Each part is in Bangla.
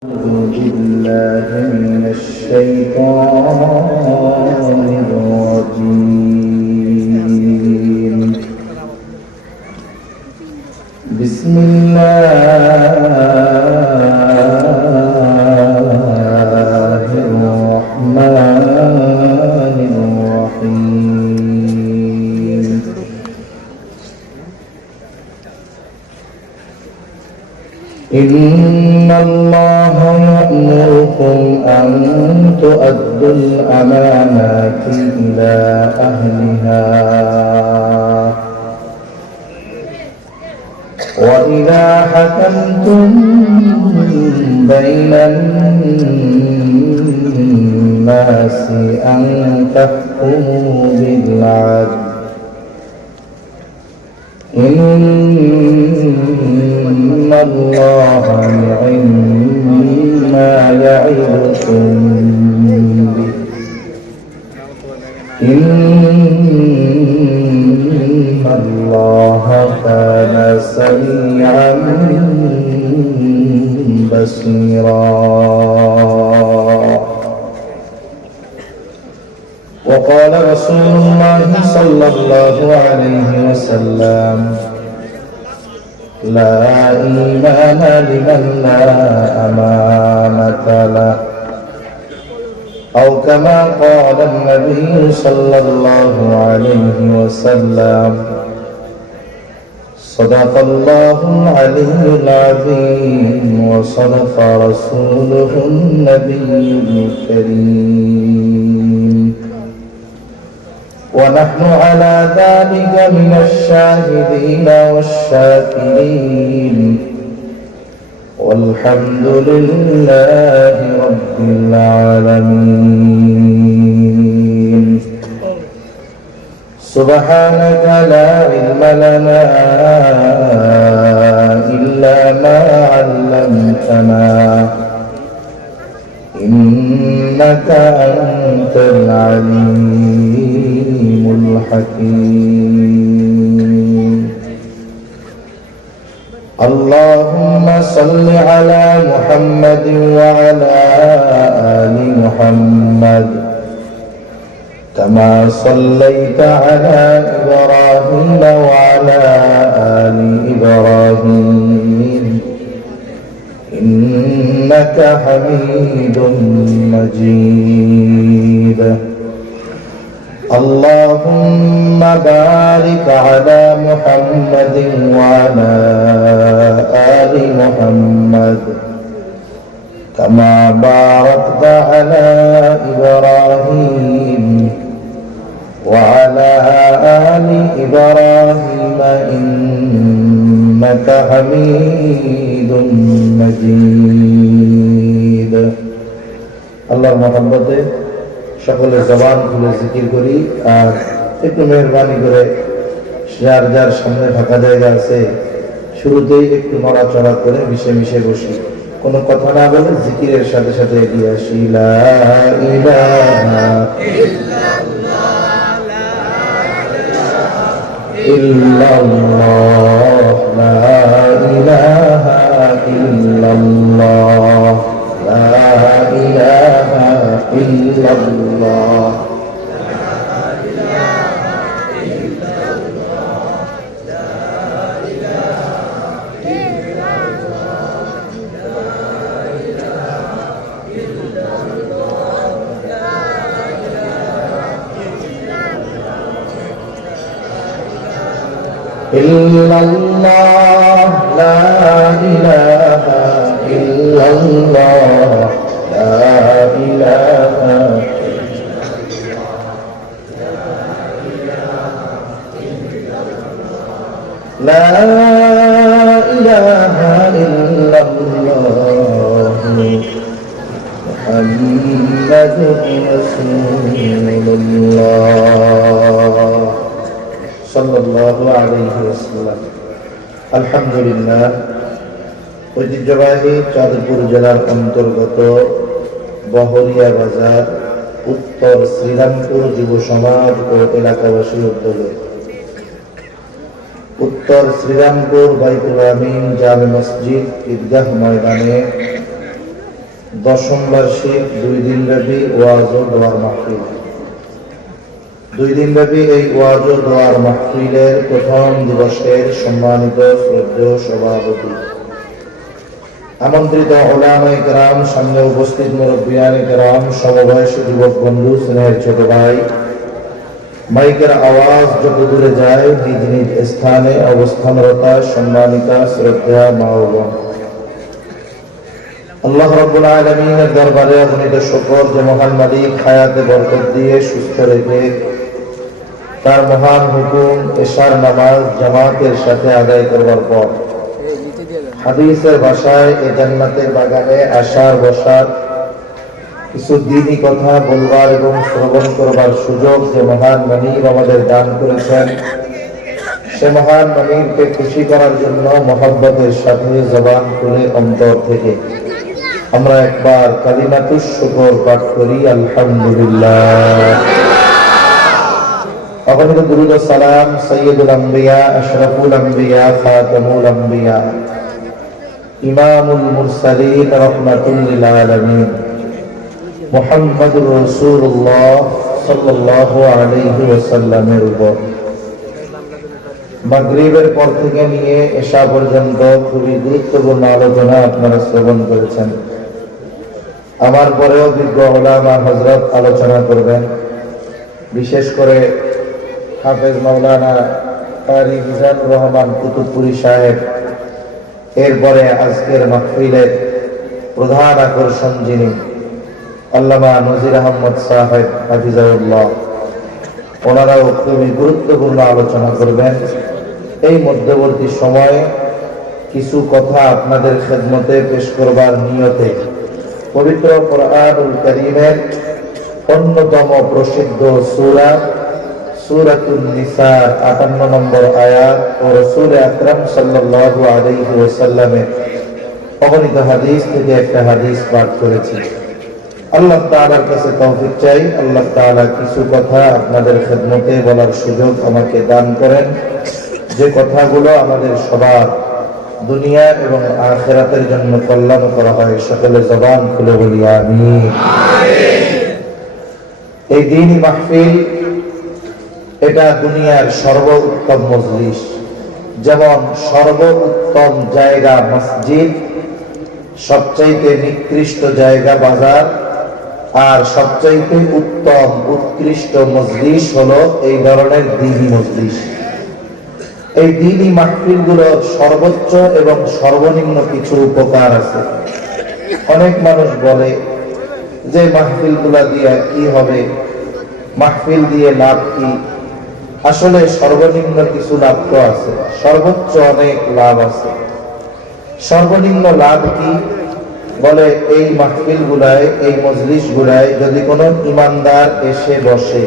أعوذ بالله من الشيطان الرجيم. بسم الله الرحمن الرحيم. إن الله يأمركم أن تؤدوا الأمانات إلى أهلها وإذا حكمتم بين الناس أن تحكموا بالعدل إن الله نعم ما يعظكم به إن الله كان سميعا بصيرا. وقال رسول الله صلى الله عليه وسلم: لا إيمان لمن لا أمانة له، أو كما قال النبي صلى الله عليه وسلم: صدق الله العلي العظيم وصدق رسوله النبي الكريم، ونحن على ذلك من الشاهدين والشاكرين، والحمد لله رب العالمين. سبحانك لا علم لنا إلا ما علمتنا إنك أنت العليم الحكيم. اللهم صل على محمد وعلى آل محمد كما صليت على إبراهيم وعلى آل إبراهيم إنك حميد مجيد. اللهم بارك على محمد وعلى آل محمد كما باركت على إبراهيم وعلى آل إبراهيم إنك حميد مجيد. আল্লাহর মহব্বতে সকলে জবান খুলে জিকির করি, আর একটু মেহরবানি করে যার যার সামনে ফাঁকা জায়গা আছে শুরুতেই একটু নড়াচড়া করে মিশে মিশে বসি, কোনো কথা না বলে জিকিরের সাথে সাথে এগিয়ে আসি। লা ইলাহা ইল্লাল্লাহ, লা ইলাহা ইল্লাল্লাহ, লা ইলাহা ইল্লাল্লাহ। illallah, la ilaha illallah, la ilaha la ilaha illallah, Muhammadur Rasulullah সাল্লাল্লাহু আলাইহি ওয়াসাল্লাম। আলহামদুলিল্লাহ, ঐতিহ্যবাহী চাঁদপুর জেলার অন্তর্গত বহরিয়া বাজার উত্তর শ্রীরামপুর যুব সমাজ ও এলাকাবাসীর উদ্যোগে উত্তর শ্রীরামপুর বাইতুল আমিন জামে মসজিদ ঈদগাহ ময়দানে দশম বার্ষিক 2 দিনব্যাপী ওয়াজ ও দোয়ার মাহফিল। 2 দিনব্যাপী এই ওয়াজ ও দোয়ার মাহফিলের প্রথম দিবসের সম্মানিত শ্রদ্ধেয় সভাপতি, আমন্ত্রিত উলামায়ে কেরাম, সামনে উপস্থিত মুরব্বিয়ানে কেরাম, সমবয়সী যুবক বন্ধু, স্নেহের ছোট ভাই, মাইকের আওয়াজ যত দূরে যায় নিজ নিজ স্থানে অবস্থানরতা সম্মানিতা শ্রদ্ধা মা ও বোন, আল্লাহ রাব্বুল আলামিনের দরবারে অগণিত শুকর যে মহান মালিক হায়াতে বরকত দিয়ে সুস্থ রেখে তার মহান হুকুম এশার নামাজ জামাতের সাথে আদায় করবার পর হাদিসের ভাষায় এ জান্নাতের বাগানে আসার বসার কিছু দ্বীনি কথা বলবার এবং শ্রবণ করবার সুযোগ যে মহান মানিব আমাদের দান করেছেন, সে মহান মানিবকে খুশি করার জন্য মহব্বতের সাথে জবান খুলে অন্তর থেকে আমরা একবার কালিমাতুশ শুকর পাঠ করি, আলহামদুলিল্লাহ। অগণিত দুরূদ ও সালাম সাইয়্যিদুল আম্বিয়া, আশরাফুল আম্বিয়া, খাতামুল আম্বিয়া, ইমামুল মুরসালিন, রাহমাতুল লিল আলামিন, মুহাম্মাদুর রাসূলুল্লাহ সাল্লাল্লাহু আলাইহি ওয়াসাল্লামের উপর মাগরিবের পর থেকে নিয়ে এশা পর্যন্ত খুবই গুরুত্বপূর্ণ আলোচনা আপনারা শ্রবণ করেছেন। আমার পরেও বিজ্ঞ উলামা হযরত আলোচনা করবেন, বিশেষ করে হাফেজ মাওলানা কারি মিজানুর রহমান কুতুবপুরী সাহেব। এরপরে আজকের মাহফিলের প্রধান আকর্ষণ যিনি আল্লামা নজির আহমদ সাহেব হাফিজাহুল্লাহ, ওনারাও খুবই গুরুত্বপূর্ণ আলোচনা করবেন। এই মধ্যবর্তী সময়ে কিছু কথা আপনাদের খেদমতে পেশ করবার নিয়তে পবিত্র কোরআনুল কারীমের অন্যতম প্রসিদ্ধ সূরা সূরাতুন নিসা 58 নম্বর আয়াত ও রাসূল আকরাম সাল্লাল্লাহু আলাইহি ওয়াসাল্লামের অগণিত হাদিস থেকে একটা হাদিস পাঠ করেছি। আল্লাহ তাআলার কাছে তৌফিক চাই, আল্লাহ তাআলা কিছু কথা আপনাদের খেদমতে বলার সুযোগ আমাকে দান করেন, যে কথাগুলো আমাদের সবার দুনিয়া এবং আখিরাতের জন্য কল্যাণ করা হয়। সকলে জবান খুলে বলি আমিন। এই দ্বীনি মাহফিল এটা দুনিয়ার সর্বোত্তম মজলিস। যেমন সর্বোত্তম জায়গা মসজিদ, সবচাইতে নিকৃষ্ট জায়গা বাজার, আর সবচাইতে উত্তম উৎকৃষ্ট মজলিস হলো এই ধরনের দ্বীনি মজলিস। এই দ্বীনি মাহফিলগুলোর সর্বোচ্চ এবং সর্বনিম্ন কিছু উপকার আছে। অনেক মানুষ বলে যে মাহফিলগুলা দিয়ে কি হবে, মাহফিল দিয়ে লাভ কি? আসলে সর্বনিম্ন কিছু লাভ তো আছে, সর্বোচ্চ অনেক লাভ আছে। সর্বনিম্ন লাভ কি? বলে এই মাহফিল গুলায়, এই মজলিস গুলায় যদি কোনো ইমানদার এসে বসে,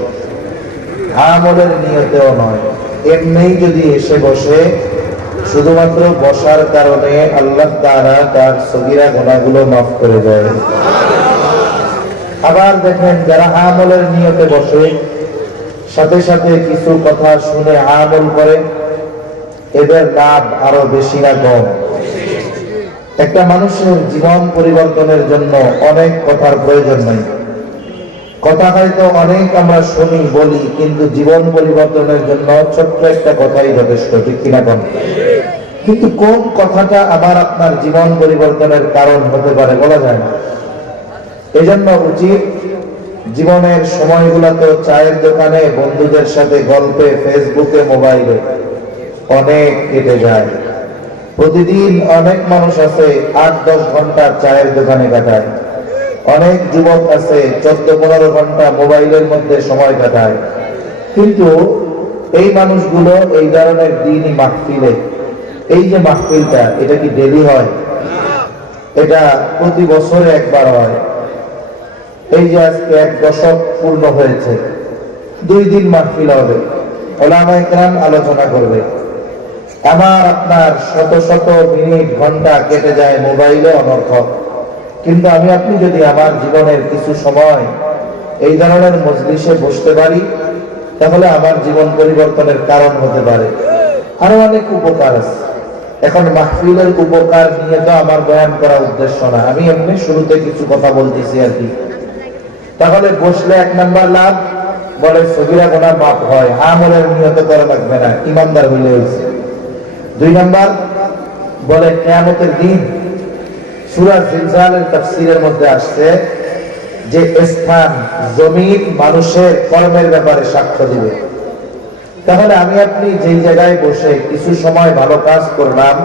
আমলের নিয়তেও নয়, এমনিই যদি এসে বসে, শুধুমাত্র বসার কারণে আল্লাহ তাআলা তার সগীরা গুনাহগুলো মাফ করে দেয়। আবার দেখেন যারা আমলের নিয়তে বসে, সাথে সাথে কিছু কথা শুনে আমল করে, এদের লাভ আরো বেশি না কম? একটা মানুষের জীবন পরিবর্তনের জন্য অনেক কথার প্রয়োজন নেই। কথা হয়তো অনেক আমরা শুনি বলি, কিন্তু জীবন পরিবর্তনের জন্য ছোট্ট একটা কথাই যথেষ্ট, ঠিক কিনা কোন? কিন্তু কোন কথাটা আমার আপনার জীবন পরিবর্তনের কারণ হতে পারে বলা যায় না। এজন্য উচিত জীবনের সময়গুলোতে চায়ের দোকানে বন্ধুদের সাথে গল্পে, ফেসবুকে, মোবাইলে অনেক কেটে যায়। প্রতিদিন অনেক মানুষ আছে 8-10 ঘন্টা চায়ের দোকানে কাটায়। অনেক যুবক আছে 14-15 ঘন্টা মোবাইলের মধ্যে সময় কাটায়। কিন্তু এই মানুষগুলো এই ধরনের দ্বীনি মাহফিলে, এই যে মাহফিলটা, এটা কি ডেলি হয়? এটা প্রতি বছরে একবার হয়। এই যে আজকে 1 দশক পূর্ণ হয়েছে, 2 দিন মাহফিল হবে, উলামায়ে কেরাম আলোচনা করবে। আমার আপনার শত শত মিনিট ঘন্টা কেটে যায় মোবাইলে অনর্থক। কিন্তু আমি আপনি যদি আমার জীবনের কিছু সময় এই ধরনের মজলিসে বসতে পারি, তাহলে আমার জীবন পরিবর্তনের কারণ হতে পারে। আরো অনেক উপকার আছে। এখন মাহফিলের উপকার নিয়ে তো আমার বয়ান করা উদ্দেশ্য না, আমি এমনি শুরুতে কিছু কথা বলতেছি আর কি। তাহলে বসলে 1 নাম্বার লাভ, বলে সগীরা গুনাহ মাফ হয়, আমলের নিয়ত করা লাগবে না, ইমানদার হইলে হইছে। 2 নাম্বার বলে কিয়ামতের দিন সূরা জিলজালের তাফসীরের মধ্যে আসছে যে স্থান জমিন মানুষের কর্মের ব্যাপারে সাক্ষ্য দিবে। তাহলে আমি আপনি যেই জায়গায় বসে কিছু সময় ভালো কাজ করলাম,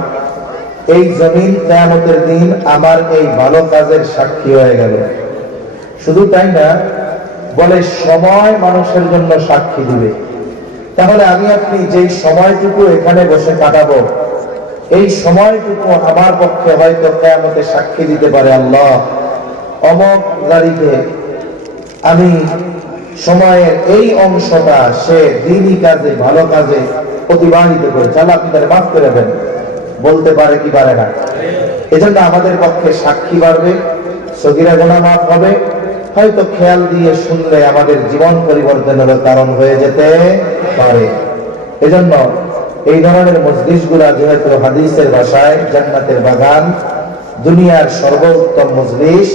এই জমিন কিয়ামতের দিন আমার এই ভালো কাজের সাক্ষী হয়ে গেল। শুধু তাই না, বলে সময় মানুষের জন্য সাক্ষী দিবে। তাহলে আমি আপনি যেই সময়টুকু এখানে বসে কাটাবো, এই সময়টুকু আমার পক্ষে হয়তো কিয়ামতে সাক্ষী দিতে পারে, আল্লাহ অমুক গাড়িতে আমি সময়ের এই অংশটা সে দ্বীনি কাজে ভালো কাজে অতিবাহিত করেছে, আল্লাহ আপনি তার মাফ করে দেন, বলতে পারে কি পারে না? এজন্য আমাদের পক্ষে সাক্ষী বাড়বে, সগীরা গুনাহ মাফ হবে, হয়তো খেয়াল দিয়ে শুনলে আমাদের জীবন পরিবর্তনের কারণ হয়ে যেতে পারে। এজন্য এই ধরনের মজলিসগুলা যেহেতু হাদিসের ভাষায় জান্নাতের বাগান, দুনিয়ার সর্বোত্তম মজলিস,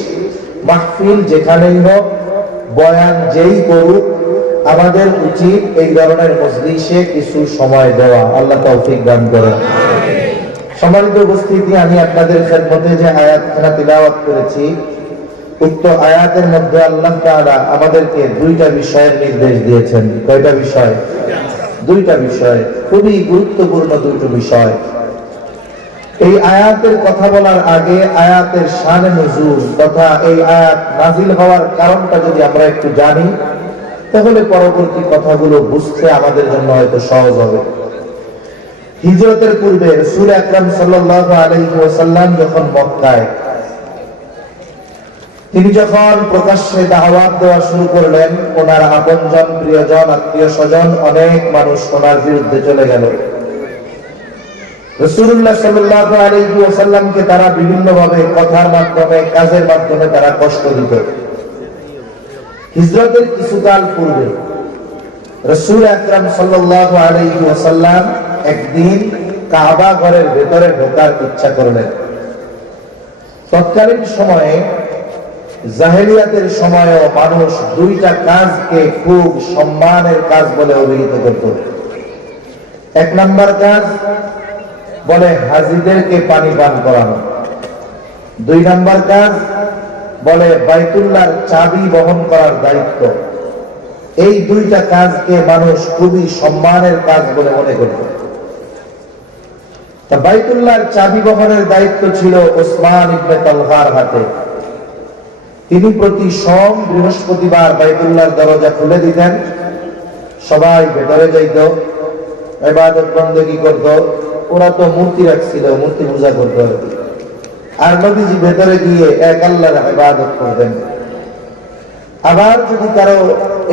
মাহফিল যেখানেই হোক, বয়ান যেই করুক, আমাদের উচিত এই ধরনের মজলিসে কিছু সময় দেওয়া। আল্লাহ তৌফিক দান করেন। সম্মানিত উপস্থিতি, আমি আপনাদের খেদমতে যে আয়াতখানা তিলাওয়াত করেছি, উক্ত আয়াতের মধ্যে আল্লাহ তাআলা আমাদেরকে 2টা বিষয়ের নির্দেশ দিয়েছেন। কয়টা বিষয়? 2টা বিষয়, খুবই গুরুত্বপূর্ণ 2টো বিষয়। এই আয়াতের কথা বলার আগে আয়াতের শানে নুজুল তথা এই আয়াত নাজিল হওয়ার কারণটা যদি আমরা একটু জানি, তাহলে পরবর্তী কথাগুলো বুঝতে আমাদের জন্য হয়তো সহজ হবে। হিজরতের পূর্বে রাসূল আকরাম সাল্লাল্লাহু আলাইহি ওয়াসাল্লাম যখন মক্কায়, তিনি যখন প্রকাশ্যে দাওয়াত দেওয়া শুরু করলেন, ওনার আপনজন, প্রিয়জন, আত্মীয় স্বজন অনেক মানুষ ওনার বিরুদ্ধে চলে গেল। রাসূলুল্লাহ সাল্লাল্লাহু আলাইহি ওয়াসাল্লামকে তারা বিভিন্নভাবে কথার মাধ্যমে, কাজের মাধ্যমে তারা কষ্ট দিত। হিজরতের কিছুকাল পূর্বে রাসূল আকরাম সাল্লাল্লাহু আলাইহি ওয়াসাল্লাম একদিন কাবা ঘরের ভেতরে ঢোকার ইচ্ছা করলেন। তৎকালীন সময়ে, জাহেলিয়াতের সময়ও মানুষ 2টা কাজকে খুব সম্মানের কাজ বলে অভিহিত করত। 1 নাম্বার কাজ বলে হাজীদেরকে পানি পান করানো, 2 নাম্বার কাজ বলে বাইতুল্লাহর চাবি বহন করার দায়িত্ব। এই 2টা কাজকে মানুষ খুবই সম্মানের কাজ বলে মনে করত। তা বাইতুল্লাহর চাবি বহনের দায়িত্ব ছিল ওসমান ইবনে তালহার হাতে। তিনি প্রতি সোম, বৃহস্পতিবার বাইতুল্লাহর দরজা খুলে দিতেন, সবাই ভেতরে যাইত, ইবাদত বন্দেগী করত। ওরা তো মূর্তি রাখছিল, মূর্তি পূজা করত, আর নবীজি ভেতরে গিয়ে এক আল্লাহর ইবাদত করতেন। আবার যদি কারো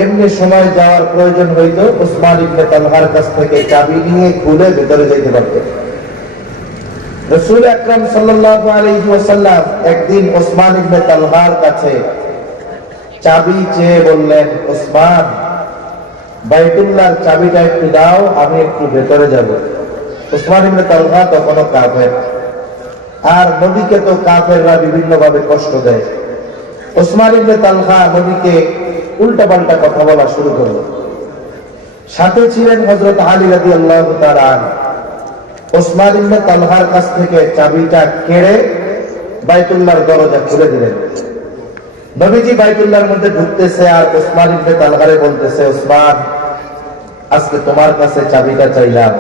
এমনি সময় যাওয়ার প্রয়োজন হইতো, ওসমান ইবনে তালহার কাছ থেকে চাবি নিয়ে খুলে ভেতরে যাইতে পারতেন। রাসূল আকরাম সাল্লাল্লাহু আলাইহি ওয়াসাল্লাম একদিন ওসমান ইবনে তালহার কাছে চাবি চেয়ে বললেন, ওসমান, বাইতুল্লাহর চাবিটা একটু দাও, আমি একটু ভেতরে যাব। ওসমান ইবনে তালহা তখনও কাফের, আর নবীকে তো কাফেররা বিভিন্ন ভাবে কষ্ট দেয়। ওসমান ইবনে তালহা নবীকে উল্টাপাল্টা কথা বলা শুরু করলো। সাথে ছিলেন হযরত আলী রাদিয়াল্লাহু তাআলা আনহু। ওসমান ইবনে তালহার কাছ থেকে চাবিটা কেড়ে বাইতুল্লাহর দরজা খুলে দিলেন। নবীজি বাইতুল্লাহর মধ্যে ঢুকতেছে, আর ওসমান ইবনে তালহারে বলতেছে, ওসমান, আজকে তোমার কাছে চাবিটা চাইলাম,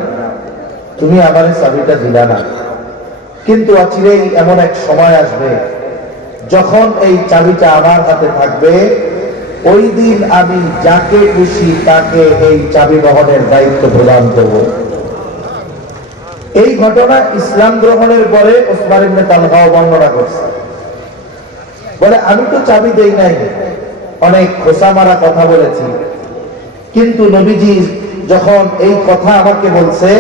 তুমি আমারে চাবিটা দিলা না, কিন্তু অচিরেই এমন এক সময় আসবে যখন এই চাবিটা আমার হাতে থাকবে, ওই দিন আমি যাকে খুশি তাকে এই চাবি বহনের দায়িত্ব প্রদান করব। এই ঘটনা ইসলাম গ্রহণের পরে ওসমান ইবনে তালহা বর্ণনা করছে। বলে, আমি তো চাবি দেই নাই, অনেক খোসা মারা কথা বলেছি, কিন্তু নবীজি যখন এই কথা আমাকে বলছে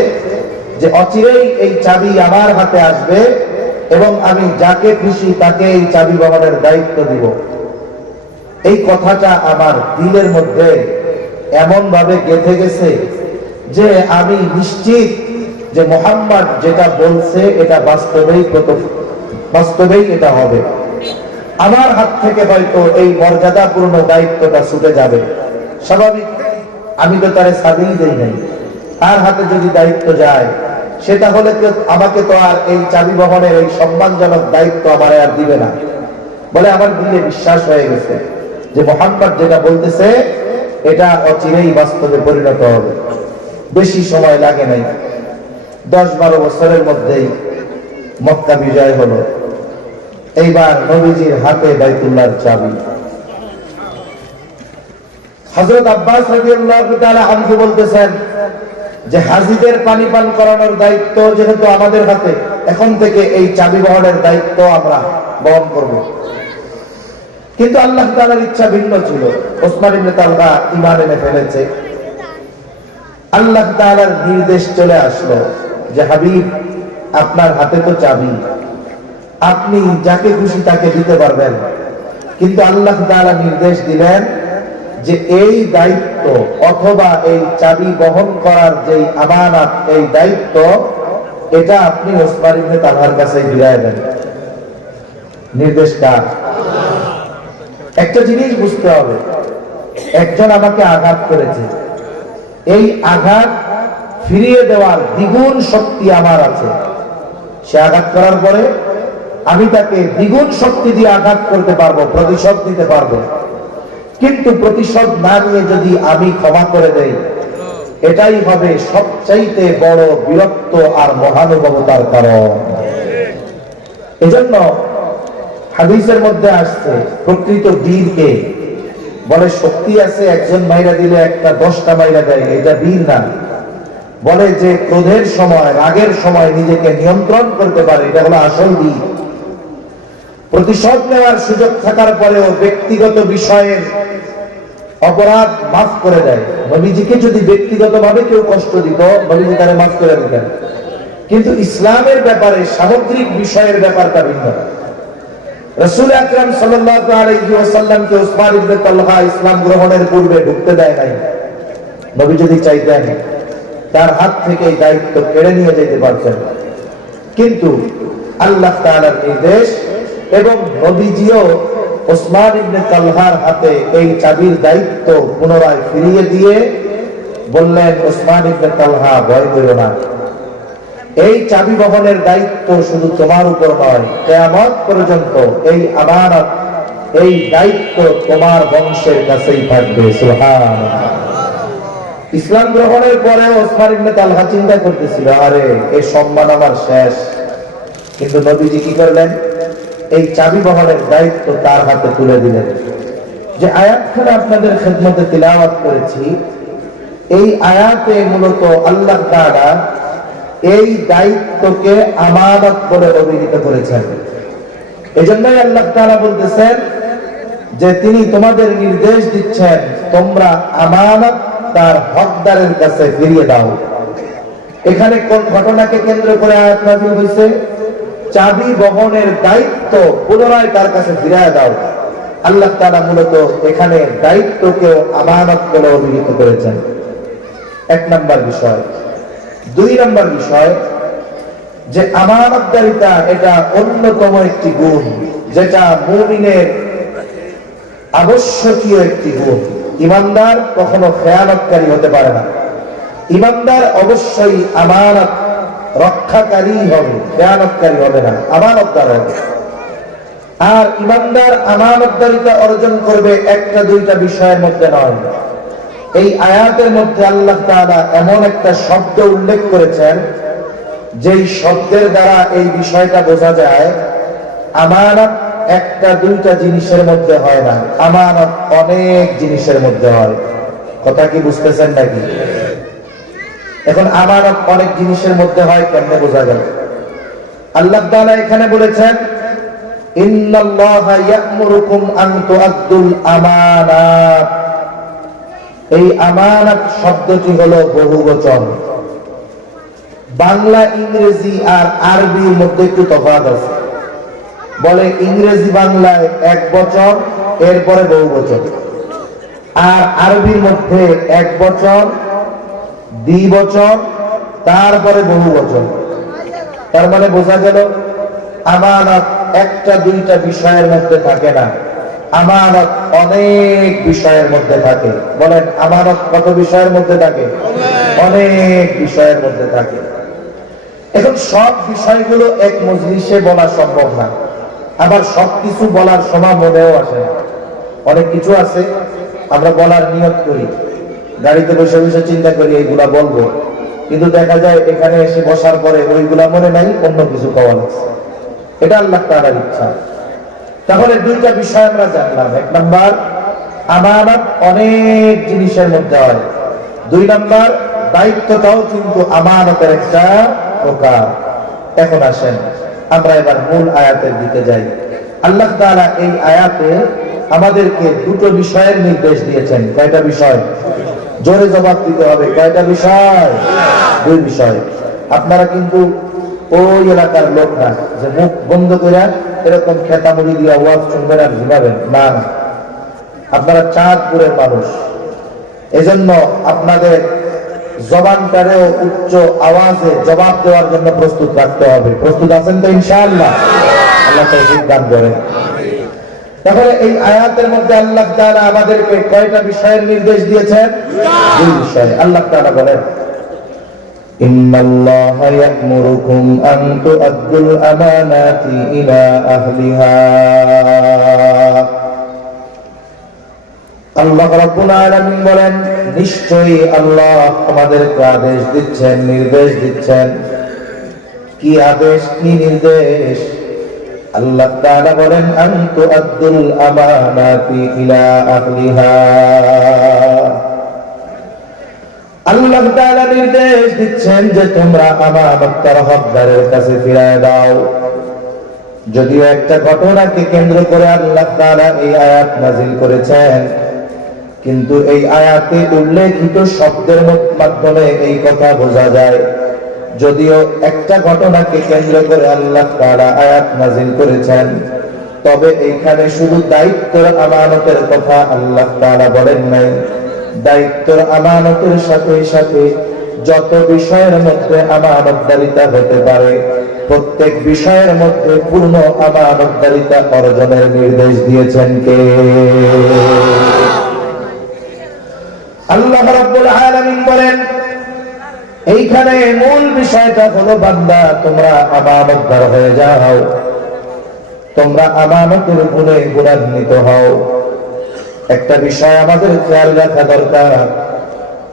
যে অচিরেই এই চাবি আমার হাতে আসবে এবং আমি যাকে খুশি তাকে এই চাবি বহনের দায়িত্ব দিব, এই কথাটা আমার দিলের মধ্যে এমন ভাবে গেঁথে গেছে যে আমি নিশ্চিত যে মুহাম্মদ যেটা বলছে এটা বাস্তবেই এটা হবে। আমার হাত থেকে হয়তো এই মর্যাদাপূর্ণ দায়িত্বটা ছুটে যাবে, স্বাভাবিক, আমি তো তারে সাবিল দেই নাই। তার হাতে যদি দায়িত্ব যায়, সেটা হলে আমাকে তো আর এই চাবি বহনের এই সম্মানজনক দায়িত্ব আমার আর দিবে না। বলে আমার দিলে বিশ্বাস হয়ে গেছে যে মুহাম্মদ যেটা বলতেছে এটা অচিরেই বাস্তবে পরিণত হবে। বেশি সময় লাগে নাই, 10-12 বছরের মধ্যেই মক্কা বিজয় হলো। এইবার নবীজির হাতে বাইতুল্লাহর চাবি। হযরত আব্বাস রাদিয়াল্লাহু তাআলা আনহু বলতেছেন যে হাজীদের পানি পান করানোর দায়িত্ব যেহেতু আমাদের হাতে, এখন থেকে এই চাবি বহনের দায়িত্ব আমরা বহন করব। কিন্তু আল্লাহ তাআলার ইচ্ছা ভিন্ন ছিল। ওসমান ইবনে তালহা ঈমান এনে ফেলেছে। আল্লাহ তাআলার নির্দেশ চলে আসলো যে হাবিব, আপনার হাতে তো চাবি, আপনি যাকে খুশি তাকে দিতে পারবেন, কিন্তু আল্লাহ তাআলা নির্দেশ দিলেন যে এই দায়িত্ব অথবা এই চাবি বহন করার যে আমানত, এই দায়িত্ব এটা আপনি ওসমান ইবনে তালহার কাছে ফিরিয়ে দেন। নির্দেশ কার? একটা জিনিস বুঝতে হবে, একজন আমাকে আঘাত করেছে, এই আঘাত ফিরিয়ে দেওয়ার দ্বিগুণ শক্তি আমার আছে। সে আঘাত করার পরে আমি তাকে দ্বিগুণ শক্তি দিয়ে আঘাত করতে পারবো, প্রতিশোধ দিতে পারবো। কিন্তু প্রতিশোধ না নিয়ে যদি আমি ক্ষমা করে দেই, এটাই হবে সবচাইতে বড় বীরত্ব আর মহানুভবতার কারণ। এজন্য হাদিসের মধ্যে আসছে প্রকৃত বীরকে বলে শক্তি আছে একজন মাইরা দিলে একটা 10টা মাইরা দেয়, এটা বীর না। বলে যে ক্রোধের সময়, রাগের সময় নিজেকে নিয়ন্ত্রণ করতে পারে, এটা হলো আসল বীর। প্রতিশোধ নেওয়ার সুযোগ থাকার পরেও ব্যক্তিগত বিষয়ের অপরাধ মাফ করে দেয়। নবীজিকে যদি ব্যক্তিগতভাবে কেউ কষ্ট দিত, নবীজি তারে মাফ করে দিতেন। কিন্তু ইসলামের ব্যাপারে সামগ্রিক বিষয়ের ব্যাপারটা ভিন্ন। রাসূল আকরাম সাল্লাল্লাহু আলাইহি ওয়াসাল্লামকে ওসমান ইবনে তালহা ইসলাম গ্রহণের পূর্বে ঢুকতে দেয় নাই। নবী যদি চাইতেন তার হাত থেকে এই দায়িত্ব কেড়ে নিয়ে যেতে পারতেন, কিন্তু আল্লাহ তাআলার নির্দেশ এবং নবীজিও ওসমান ইবনে তালহার হাতে এই চাবির দায়িত্ব পুনরায় ফিরিয়ে দিয়ে বললেন, ওসমান ইবনে তালহা, ভয় করো না, এই চাবি বহনের দায়িত্ব শুধু তোমার উপর নয়, কিয়ামত পর্যন্ত এই আমানত, এই দায়িত্ব তোমার বংশের কাছেই থাকবে। সুবহানাল্লাহ। ইসলাম গ্রহণের পরে ওসমান ইবনে তালহা চিন্তা করতেছিল, আরে এই সম্মান আমার শেষ। কিন্তু নবীজি কি করলেন? এই চাবি বহনের দায়িত্ব তার হাতে তুলে দিলেন। যে আয়াতখানা আপনাদের খেদমতে তিলাওয়াত করেছি, এই আয়াতে মূলত আল্লাহ তাআলা এই দায়িত্বকে আমানত বলে অভিহিত করেছেন। এজন্যই আল্লাহ তাআলা বলতেছেন যে তিনি তোমাদের নির্দেশ দিচ্ছেন, তোমরা আমানত তার হকদারের কাছে ফিরিয়ে দাও। এখানে কোন ঘটনাকে কেন্দ্র করে আয়াত নাযিল হয়েছে? চাবি বহনের দায়িত্ব পুনরায় তার কাছে ফিরিয়ে দাও। আল্লাহ তাআলা মূলত এখানে দায়িত্বকে আমানত বলে অভিহিত করেছেন। 1 নম্বর বিষয়। 2 নম্বর বিষয়, যে আমানতদারিতা এটা অন্যতম একটি গুণ, যেটা মুমিনের আবশ্যকীয় একটি গুণ। ঈমানদার কখনো খেয়ানতকারী হতে পারে না। ঈমানদার অবশ্যই আমানত রক্ষাকারী হবে, খেয়ানতকারী হবে না, আমানতদার হবে। আর ঈমানদার আমানতদারিতা অর্জন করবে 1টা-2টা বিষয়ের মধ্যে নয়। এই আয়াতের মধ্যে আল্লাহ তাআলা এমন একটা শব্দ উল্লেখ করেছেন, যেই শব্দের দ্বারা এই বিষয়টা বোঝা যায় আমানত 1টা-2টা জিনিসের মধ্যে হয় না, আমানত অনেক জিনিসের মধ্যে হয়। কথা কি বুঝতেছেন নাকি? এখন আমানত অনেক জিনিসের মধ্যে হয় কেমনে বোঝা গেল? আল্লাহ তাআলা এখানে বলেছেন, ইন্নাল্লাহা ইয়া'মুরুকুম আন তুআদ্দুল আমানাত। এই আমানত শব্দটি হলো বহুবচন। বাংলা, ইংরেজি আর আরবির মধ্যে একটু তফাৎ আছে। বলে ইংরেজি বাংলায় এক বচন, এরপরে বহুবচন, আর আরবির মধ্যে এক বচন, দ্বিবচন, তারপরে বহু বচন। তার মানে বোঝা গেল আমানত একটা দুইটা বিষয়ের মধ্যে থাকে না, আমানত অনেক বিষয়ের মধ্যে থাকে। বলেন আমানত কত বিষয়ের মধ্যে থাকে? অনেক বিষয়ের মধ্যে থাকে। এখন সব বিষয়গুলো এক মজলিসে বলা সম্ভব না, আবার সবকিছু বলার সময় মনেও আসে না। অনেক কিছু আছে আমরা বলার নিয়ত করি, গাড়িতে বসে বসে চিন্তা করি এইগুলা বলবো, কিন্তু দেখা যায় এখানে এসে বসার পরে ওইগুলা মনে নাই, অন্য কিছু পাওয়া লাগছে। এটা আল্লাহ তাআলার ইচ্ছা। তাহলে দুইটা বিষয় আমরা জানলাম। এক নাম্বার, আমানত অনেক জিনিসের মধ্যে হয়। দুই নাম্বার, দায়িত্বটাও কিন্তু আমানতের একটা প্রকার। এখন আসেন আমরা এবার মূল আয়াতের দিকে যাই। আল্লাহ তাআলা এই আয়াতে আমাদেরকে দুটো বিষয়ের নির্দেশ দিয়েছেন। কয়টা বিষয়? জোরে জবাব দিতে হবে। কয়টা বিষয়? দুই বিষয়। আপনারা কিন্তু ওই এলাকার লোক না যে মুখ বন্ধ করে এরকম খেতামুড়ি দিয়ে ওয়াজ শুনবেন আর ঘুমাবেন, না না। আপনারা চাঁদপুরের মানুষ, এজন্য আপনাদের জবানটারেও উচ্চ আওয়াজে জবাব দেওয়ার জন্য প্রস্তুত রাখতে হবে। প্রস্তুত আছেন তো ইনশাআল্লাহ? আল্লাহ তৌফিক দান করেন। তাহলে এই আয়াতের মধ্যে আল্লাহ তাআলা আমাদেরকে কয়টা বিষয়ের নির্দেশ দিয়েছেন? দুই বিষয়। আল্লাহ তাআলা বলেন, ইন্নাল্লাহা ইয়া'মুরুকুম আন তু'আদ্দুল আমানাতি ইলা আহলিহা। আল্লাহ রাব্বুল আলামিন বলেন, নিশ্চয়ই আল্লাহ তোমাদেরকে আদেশ দিচ্ছেন, নির্দেশ দিচ্ছেন। কি আদেশ, কি নির্দেশ? আল্লাহ তাআলা বলেন, আন তু'আদ্দুল আমানাতি ইলা আহলিহা। আল্লাহ তাআলা নির্দেশ দিচ্ছেন যে তোমরা আমানতটার হকদারের কাছে ফিরিয়ে দাও। যদিও একটা ঘটনাকে কেন্দ্র করে আল্লাহ তাআলা এই আয়াত নাযিল করেছেন, কিন্তু এই আয়াতে উল্লেখিত শব্দের মাধ্যমে এই কথা বোঝা যায়, যদিও একটা ঘটনাকে কেন্দ্র করে আল্লাহ তাআলা আয়াত নাযিল করেছেন, তবে এইখানে শুধু দায়িত্বের আমানতের কথা আল্লাহ তাআলা বলেন নাই। দায়িত্বের আমানতের সাথে সাথে যত বিষয়ের মধ্যে আমানতদারিতা হতে পারে, প্রত্যেক বিষয়ের মধ্যে পূর্ণ আমানতদারিতা অর্জনের নির্দেশ দিয়েছেন কে? আল্লাহ রাব্বুল আলামিন বলেন, এইখানে মূল বিষয়টা হলো বান্দা তোমরা আমানতদার হয়ে যাও, তোমরা আমানতের গুণে গুণান্বিত হও। একটা বিষয় আমাদের খেয়াল রাখা দরকার,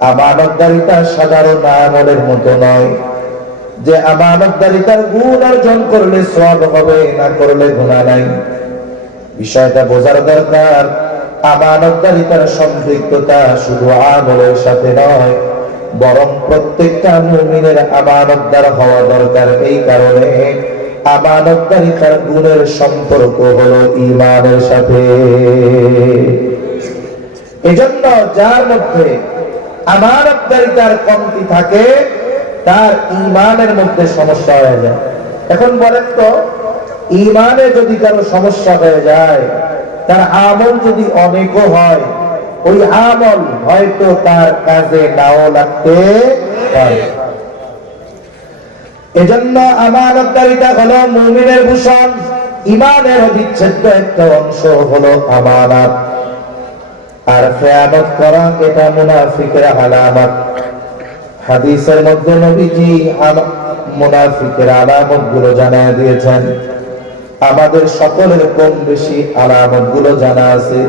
আমানতদারিতা সাধারণ আমলের মতো নয় যে আমানতদারিতার গুণ অর্জন করলে সওয়াব হবে, না করলে গুনাহ নাই। বিষয়টা বোঝার দরকার, আমানতদারিতার সম্পৃক্ততা শুধু আমলের সাথে নয়, বরং প্রত্যেকটা মুমিনের আমানতদার হওয়া দরকার। এই কারণে আমানতদারিতার গুণের সম্পর্ক হলো ঈমানের সাথে। এজন্য যার মধ্যে আমানতদারিতার কমতি থাকে তার ঈমানের মধ্যে সমস্যা হয়ে যায়। এখন বলেন তো, ঈমানে যদি কারো সমস্যা হয়ে যায়, তার আমল যদি অনেকও হয়, ওই আমল হয়তো তার কাজে নাও লাগতে পারে। এজন্য আমানতদারিতা হলো মুমিনের ভূষণ। ঈমানের অবিচ্ছেদ্য একটা অংশ হলো আমানত। আর খেয়ানত করা এটা মুনাফিকের আলামত। হাদিসের মধ্যে নবীজি মুনাফিকের আলামত গুলো জানায় দিয়েছেন। আমাদের সকলের কম বেশি আলামত গুলো জানা আছে,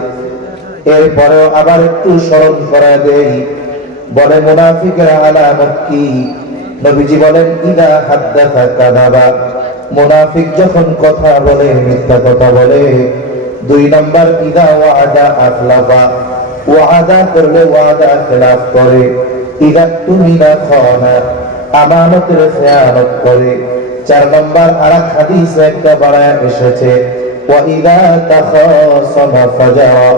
এরপরেও আবার একটু স্মরণ করা দেই। বলে মুনাফিকের আলামত কি? নবীজি বলেন, ইদা হাদ্দাথা কাযাবা। মুনাফিক যখন কথা বলে মিথ্যা কথা বলে। দুই নাম্বার, ইদা ওয়াদা আখলাফা। ওয়াদা করলে ওয়াদা খেলাফ করে। ইদা তুমিনা খানা। আমানতের খেয়ানত করে। চার নাম্বার আরেক হাদিসে একটা বাড়ায় এসেছে, ওয়া ইদা তাখাসামা ফাজারা।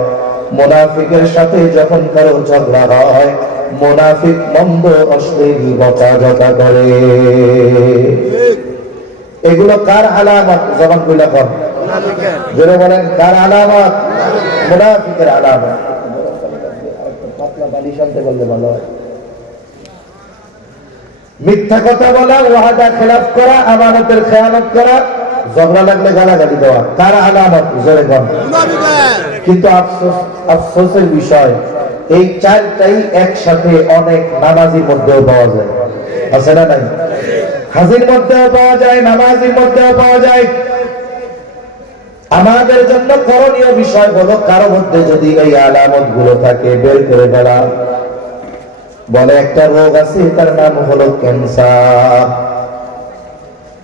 মুনাফিকের সাথে যখন কারো ঝগড়া হয়, মুনাফিক মন্দ অশ্লীল বকাঝকা করে। এগুলো কার আলামত? জবান খুলে বলেন, জোরে বলেন, কার আলামত? মুনাফিকের আলামত। পাতলা বালিশ আনতে বললে ভালো হয়। মিথ্যা কথা বলা, ওয়াদা খেলাফ করা, আমানতের খেয়ানত করা, ঝগড়া লাগলে গালাগালি দেওয়া, তার আলামত জোরে গণ। কিন্তু আফসোসের বিষয়, এই চারটাই একসাথে অনেক নামাজির মধ্যেও পাওয়া যায়, আছে না নাই? হাজির মধ্যেও পাওয়া যায়, নামাজির মধ্যেও পাওয়া যায়। আমাদের জন্য করণীয় বিষয় হলো, কারো মধ্যে যদি এই আলামত গুলো থাকে বের করে ফেলা। বলে একটা রোগ আছে, তার নাম হলো ক্যান্সার।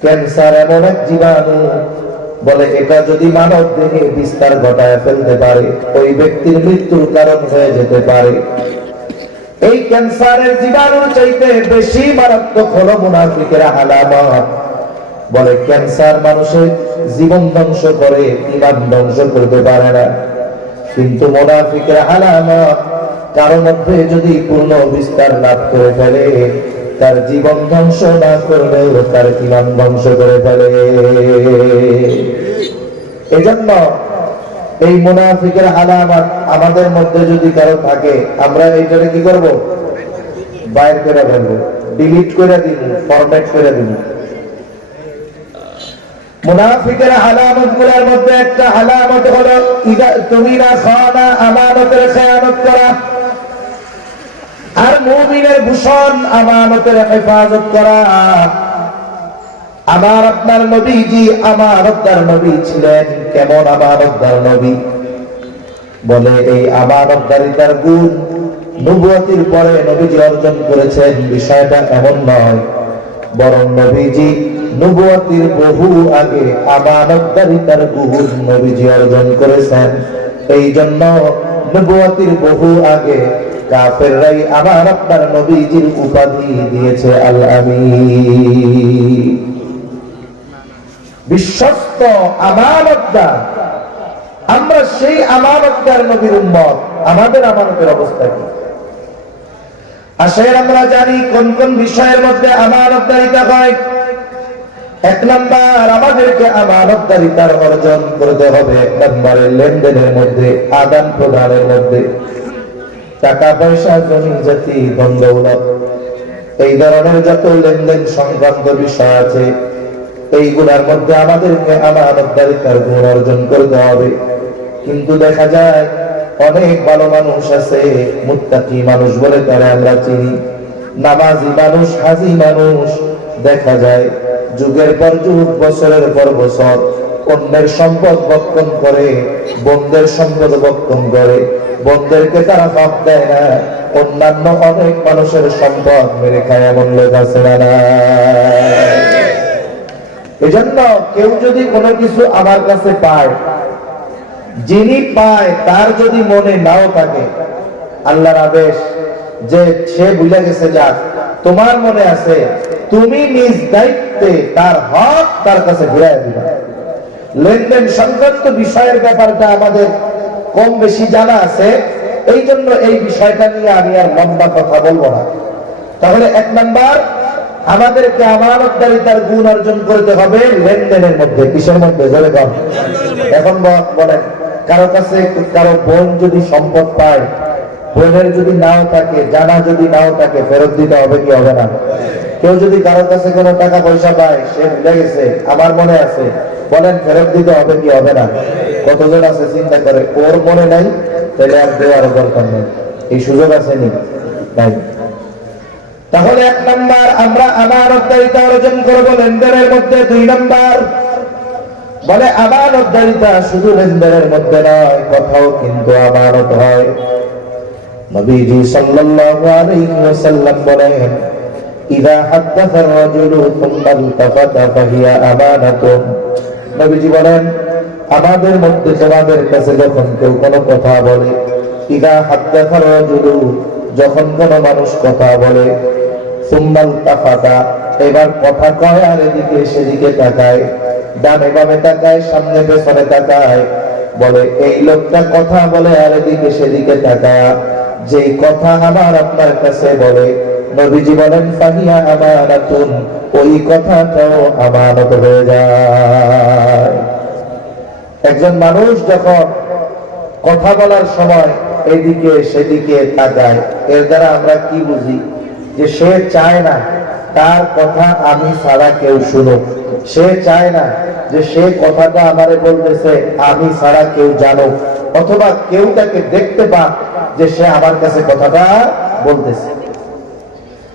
ক্যান্সার এমন এক জীবাণু, বলে এটা যদি মানব দেহে বিস্তার ঘটায় ফেলতে পারে, ওই ব্যক্তির মৃত্যুর কারণ হয়ে যেতে পারে। এই ক্যান্সারের জীবাণুর চাইতে বেশি মারাত্মক হলো মুনাফিকের আলামত। বলে ক্যান্সার মানুষের জীবন ধ্বংস করে, ঈমান ধ্বংস করতে পারে না, কিন্তু মুনাফিকের আলামত কারো মধ্যে যদি পূর্ণ বিস্তার লাভ করে ফেলে, তার জীবন ধ্বংস না করলেও তার ঈমান ধ্বংস করে ফেলে। এজন্য এই মুনাফিকের আলামত আমাদের মধ্যে যদি কারো থাকে, আমরা এইটাকে কি করব? বাইর করে ফেলবো, ডিলিট করে দিব, ফরম্যাট করে দিব। মুনাফিকের আলামত গুলোর মধ্যে একটা আলামত হলো ইদা তুমিনা খানা, আমানতের খেয়ানত করা। আর মুমিনের ভূষণ আমানতের হেফাজত করা। আমার আপনার নবীজি আমানতদার নবী ছিলেন। কেমন আমানতদার নবী? বলে এই আমানতদারিতার গুণ নবুয়তির পরে নবীজি অর্জন করেছেন, বিষয়টা এমন নয়, বরং নবীজি নবুয়তির বহু আগে আমানতদারিতার গুণ নবীজি অর্জন করেছেন। এই জন্য নবুয়তির বহু আগে কাফেররাই আমার আপনার নবীজির উপাধি দিয়েছে আল আমিন, বিশ্বস্ত আমানতদার। আমরা সেই আমানতদার নবীর উম্মত। আমাদের আমানতের অবস্থা কি? আসলে আমরা জানি কোন কোন বিষয়ের মধ্যে আমানতদারিতা হয়। এক নাম্বার, আমাদেরকে আমানতদারিতার অর্জন করতে হবে এক নাম্বারের লেনদেনের মধ্যে, আদান প্রদানের মধ্যে। টাকা পয়সা, জমি জাতি, ধন দৌলত, এই ধরনের যত লেনদেন সংক্রান্ত বিষয় আছে, এইগুলোর মধ্যে আমাদেরকে আমানতদারিতার গুণ অর্জন করতে হবে। কিন্তু দেখা যায় অনেক ভালো মানুষ আছে, মুত্তাকি মানুষ বলে তারা আমরা চিনি, নামাজি মানুষ, হাজি মানুষ, দেখা যায় যুগের পর যুগ, বছরের পর বছর অন্যের সম্পদ ভক্ষণ করে, বন্ধের সম্পদ ভক্ষণ করে, বন্ধেরকে তারা হক দেয় না, অন্যান্য অনেক মানুষের সম্পদ মেরে খায়, এমন লোক আছে না? এজন্য কেউ যদি কোনো কিছু আমার কাছে পায়, যিনি পায় তার যদি মনে নাও থাকে, আল্লাহর আদেশ যে সে বুঝে গেছে, যাক তোমার মনে আছে, তুমি নিজ দায়িত্বে তার হক তার কাছে ঘুরাই দিবা। লেনদেন সংক্রান্ত বিষয়ের ব্যাপারটা আমাদের কম বেশি জানা আছে, এই জন্য এই বিষয়টা নিয়ে আমি আর লম্বা কথা বলবো না। তাহলে এক নাম্বার, আমাদেরকে আমানতদারিতার গুণ অর্জন করতে হবে লেনদেনের মধ্যে। কিসের মধ্যে? জোরে কম। এখন বলেন, কারো কাছে কারো বোন যদি সম্পদ পায়, বোনের যদি নাও থাকে, জানা যদি নাও থাকে, ফেরত দিতে হবে কি হবে না? কেউ যদি কারো কাছে কোনো টাকা পয়সা পায়, সে ভুলে গেছে, আমার মনে আছে, বলেন ফেরত দিতে হবে কি হবে না? কতজন আছে চিন্তা করে, ওর মনে নাই, তাহলে আর দেওয়ার দরকার নেই, এই সুযোগ আছে নি? নাই। তাহলে এক নাম্বার, আমরা আমানতদারিতা অর্জন করবো লেনদেনের মধ্যে। দুই নাম্বার, বলে আমানতদারিতা শুধু লেনদেনের মধ্যে নয়, কথাও কিন্তু আমানত হয়। নবীজি সাল্লাল্লাহু আলাইহি ওয়াসাল্লাম বলেন, ইযা হাদাসা আর-রাজুলু সুম্মা ইলতাফাতা ফাহিয়া আমানাতুন। নবীজি বলেন, আমাদের মধ্যে তোমাদের কাছে যখন কেউ কোনো কথা বলে, ইযা হাদাসা আর-রাজুলু, যখন কোনো মানুষ কথা বলে, সুম্মা ইলতাফাতা, এবার কথা কয় আর এদিকে সেদিকে তাকায়, ডানে বামে তাকায়, সামনে পেছনে তাকায়, বলে এই লোকটা কথা বলে আর এদিকে সেদিকে তাকায়, যেই কথা আমার আপনার কাছে বলে, নবীজি বলেন ফাহিয়া আমানাতুন, ওই কথাটাও আমানত হয়ে যায়। একজন মানুষ যখন কথা বলার সময় এদিকে সেদিকে তাকায়, এর দ্বারা আমরা কি বুঝি? যে সে চায় না তার কথা আমি ছাড়া কেউ শুনুক। সে চায় না যে সে কথাটা আমারে বলতেছে আমি ছাড়া কেউ জানুক, অথবা কেউ তাকে দেখতে পাক যে সে আমার কাছে কথাটা বলতেছে।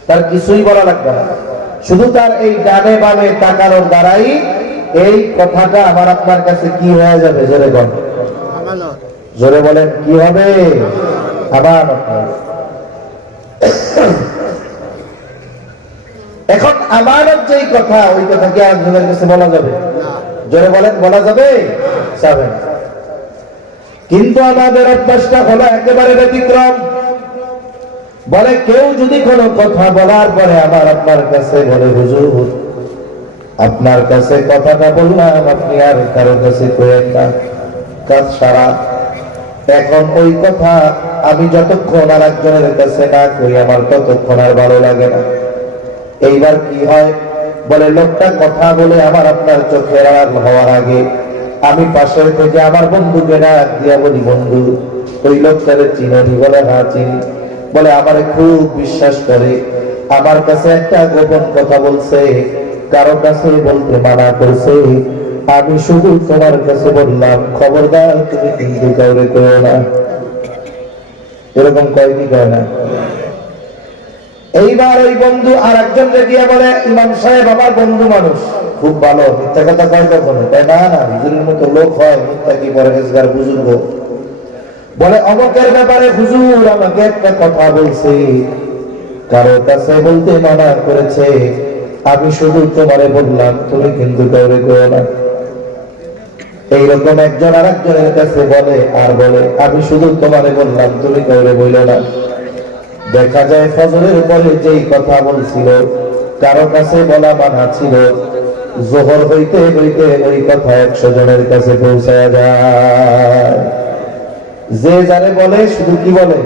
তার কিছুই বলা লাগবে না, শুধু তার এই ডানে বামে তাকানোর দ্বারাই এই কথাটা আমার আপনার কাছে কি হয়ে যাবে? জোরে বলেন, জোরে বলেন, কি হবে? আবার এখন আমানত যেই কথা, ওই কথা কি একজনের কাছে বলা যাবে? জোরে বলেন, বলা যাবে? যাবে না। কিন্তু আমাদের অভ্যাসটা হলো একেবারে ব্যতিক্রম। বলে কেউ যদি কোনো কথা বলার পরে আমার আপনার কাছে বলে, হুজুর আপনার কাছে কথাটা বললাম, আপনি আর কারো কাছে কইেন না, কাজ সারা। এখন ওই কথা আমি যতক্ষণ আর একজনের কাছে না কই আমার ততক্ষণ আর ভালো লাগে না। এইবার কি হয়? বলে লোকটা কথা বলে আমার আপনার চোখের আড়াল হওয়ার আগে আমি পাশের থেকে আমার বন্ধুকে ডাক দিয়া বলি, বন্ধু ওই লোকটারে চিনি? বলে হ্যাঁ চিনি। বলে আমারে খুব বিশ্বাস করে, আমার কাছে একটা গোপন কথা বলছে, কারো কাছে বলতে মানা করছে, আমি শুধু তোমার কাছে বললাম, খবরদার তুমি কিন্তু কাউরে করো না। এরকম কয় কি কয় না? এইবার ওই বন্ধু আর একজন গিয়ে বলে, ইমাম সাহেব আমার বন্ধু মানুষ, খুব ভালো, মিথ্যা কথা কয় কখনো? তাই না, না হুজুরের মতো লোক হয়, মুত্তাকি পরহেজগার বুজুর্গ। বলে অমকের ব্যাপারে হুজুর আমাকে একটা কথা বলছে, কারো কাছে বলতে মানা করেছে, আমি শুধু তোমারে বললাম, তুমি কিন্তু কাউরে করো না। এইরকম একজন আর একজনের কাছে বলে আর বলে, আমি শুধু তোমারে বললাম, তুমি কাউরে বইলো না। দেখা যায় ফজরের পরে যেই কথা বলছিল কারো কাছে বলা মানা ছিল, জোহর হইতে হইতে ওই কথা 100 জনের কাছে পৌঁছায় যায়। যে যারে বলে শুধু কি বলে,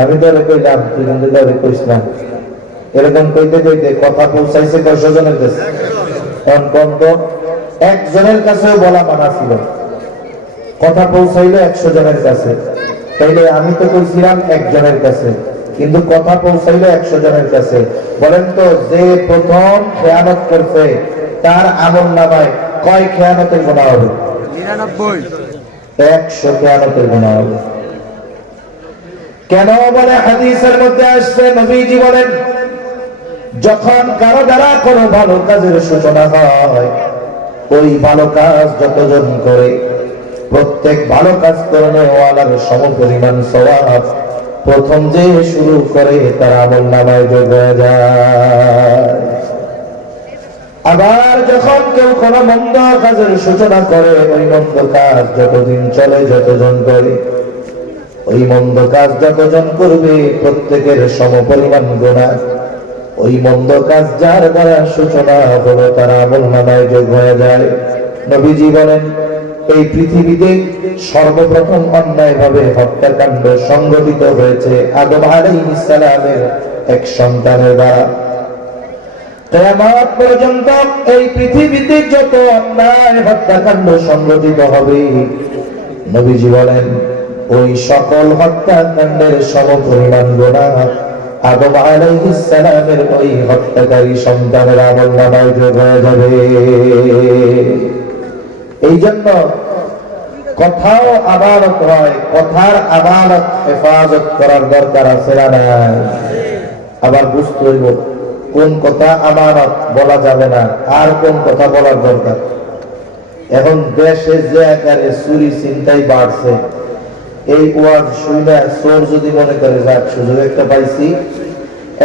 আমি তোরে কইলাম, তুই কিন্তু তোরে কইস না। এরকম কইতে কইতে কথা পৌঁছাইছে 100 জনের কাছে। একজনের কাছেও বলা মানা ছিল, কথা পৌঁছাইলো 100 জনের কাছে। তাইলে আমি তো কইছিলাম একজনের কাছে, কিন্তু কথা পৌঁছাইলো 100 জনের কাছে। বলেন তো, যে প্রথম খেয়ানত করছে তার আমলনামায় কয় খেয়ানতের গুনাহ হবে? 99। 100 খেয়ানতের গুনাহ হবে। কেন? বলে হাদিসের মধ্যে আসছে, নবীজি বলেন যখন কারো দ্বারা কোনো ভালো কাজের সূচনা হয়, ওই ভালো কাজ যতজন করে প্রত্যেক ভালো কাজ করলে ওয়ালার সমপরিমাণ সওয়াব প্রথম যে শুরু করে তার আমলনামায় যোগ হয়ে যায়। আবার যখন কেউ কোনো মন্দ কাজের সূচনা করে, ওই মন্দ কাজ যতদিন চলে, যতজন করে, ওই মন্দ কাজ যতজন করবে প্রত্যেকের সমপরিমাণ গুনাহ ওই মন্দ কাজ যার দ্বারা সূচনা হলো তার আমলনামায় যোগ হয়ে যায়। নবীজি বলেন এই পৃথিবীতে সর্বপ্রথম অন্যায়ভাবে হত্যাকাণ্ড সংঘটিত হয়েছে আদম আলাইহিস সালামের এক সন্তানের দ্বারা। কিয়ামত পর্যন্ত এই পৃথিবীতে যত অন্যায় হত্যাকাণ্ড সংঘটিত হবে, নবীজি বলেন ওই সকল হত্যাকাণ্ডের সমপরিমাণ গুনাহ আদম আলাইহিস সালামের ওই হত্যাকারী সন্তানের আমলনামায় যোগ হয়ে যাবে। এই জন্য কথাও আমানত হয়, কথার আমানত হেফাজত করার দরকার আছে না নাই? আবার বুঝতে হইব কোন কথা আমানত বলা যাবে না, আর কোন কথা বলার দরকার। এখন দেশে যে আকারে চুরি ছিনতাই বাড়ছে, এই ওয়াজ শুনে চোর যদি মনে করে যাক সুযোগ একটা পাইছি,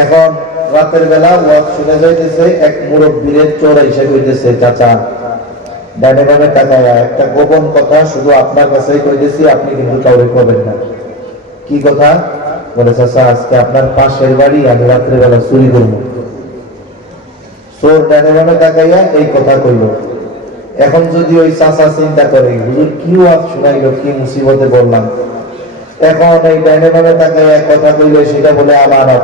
এখন রাতের বেলা ওয়াজ শুনে যাইতেছে, এক মুরব্বীর চোর এসে কইতেছে, চাচা ডানে বামে তাকায়া একটা গোপন কথা শুধু আপনার কাছেই কইতেছি, আপনি কিন্তু কাউরে কবেন না। কি কথা? বলে চাচা আজকে আপনার পাশের বাড়ি আমি রাত্রে বেলা চুরি করবো। চোর ডানে বামে তাকাইয়া এই কথা কইল। এখন যদি ওই চাচা চিন্তা করে হুজুর কি ওয়াজ শুনাইলো, কি মুসিবতে বললাম, এখন এই ডানে বামে তাকাইয়া কথা কইলে সেটা বলে আমানত।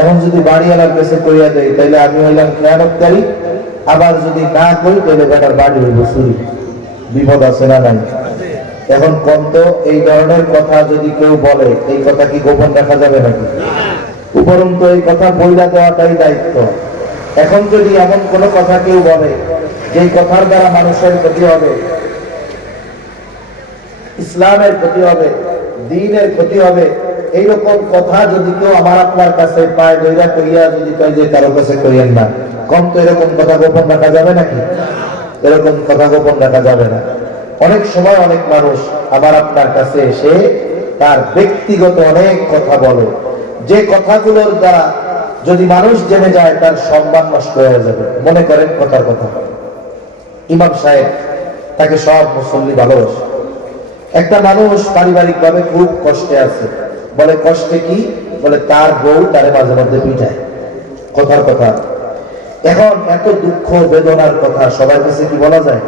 এখন যদি বাড়িওয়ালার কাছে কইয়া দেয় তাহলে আমি হইলাম খেয়ানতকারী, আবার যদি না কই তাহলে বেটার বাড়ি হইব চুরি। বিপদ আছে না নাই? এখন কম তো এই ধরনের কথা যদি কেউ বলে, এই কথা কি গোপন রাখা যাবে নাকি? উপরন্তু এই কথা বইলা দেওয়াটাই দায়িত্ব। এখন যদি এমন কোনো কথা কেউ বলে যেই কথার দ্বারা মানুষের ক্ষতি হবে, ইসলামের ক্ষতি হবে, দ্বীনের ক্ষতি হবে, এইরকম কথা যদি কেউ আমার আপনার কাছে পায় দইরা কইয়া যদি কয় যে কারো কাছে কইয়েন না, কম তো এরকম কথা গোপন রাখা যাবে নাকি? এরকম কথা গোপন রাখা যাবে না। অনেক সময় অনেক মানুষ আমার আপনার কাছে এসে তার ব্যক্তিগত অনেক কথা বলে, যে কথাগুলোর দ্বারা যদি মানুষ জেনে যায় তার সম্মান নষ্ট হয়ে যাবে। মনে করেন কথার কথা, ইমাম সাহেব, তাকে সব মুসল্লি ভালোবাসে। একটা মানুষ পারিবারিক ভাবে খুব কষ্টে আছে, বলে কষ্টে কি? বলে তার বউ তারে মাঝে মধ্যে পিটায়। কথার কথা। এখন এত দুঃখ বেদনার কথা সবার কাছে কি বলা যায়?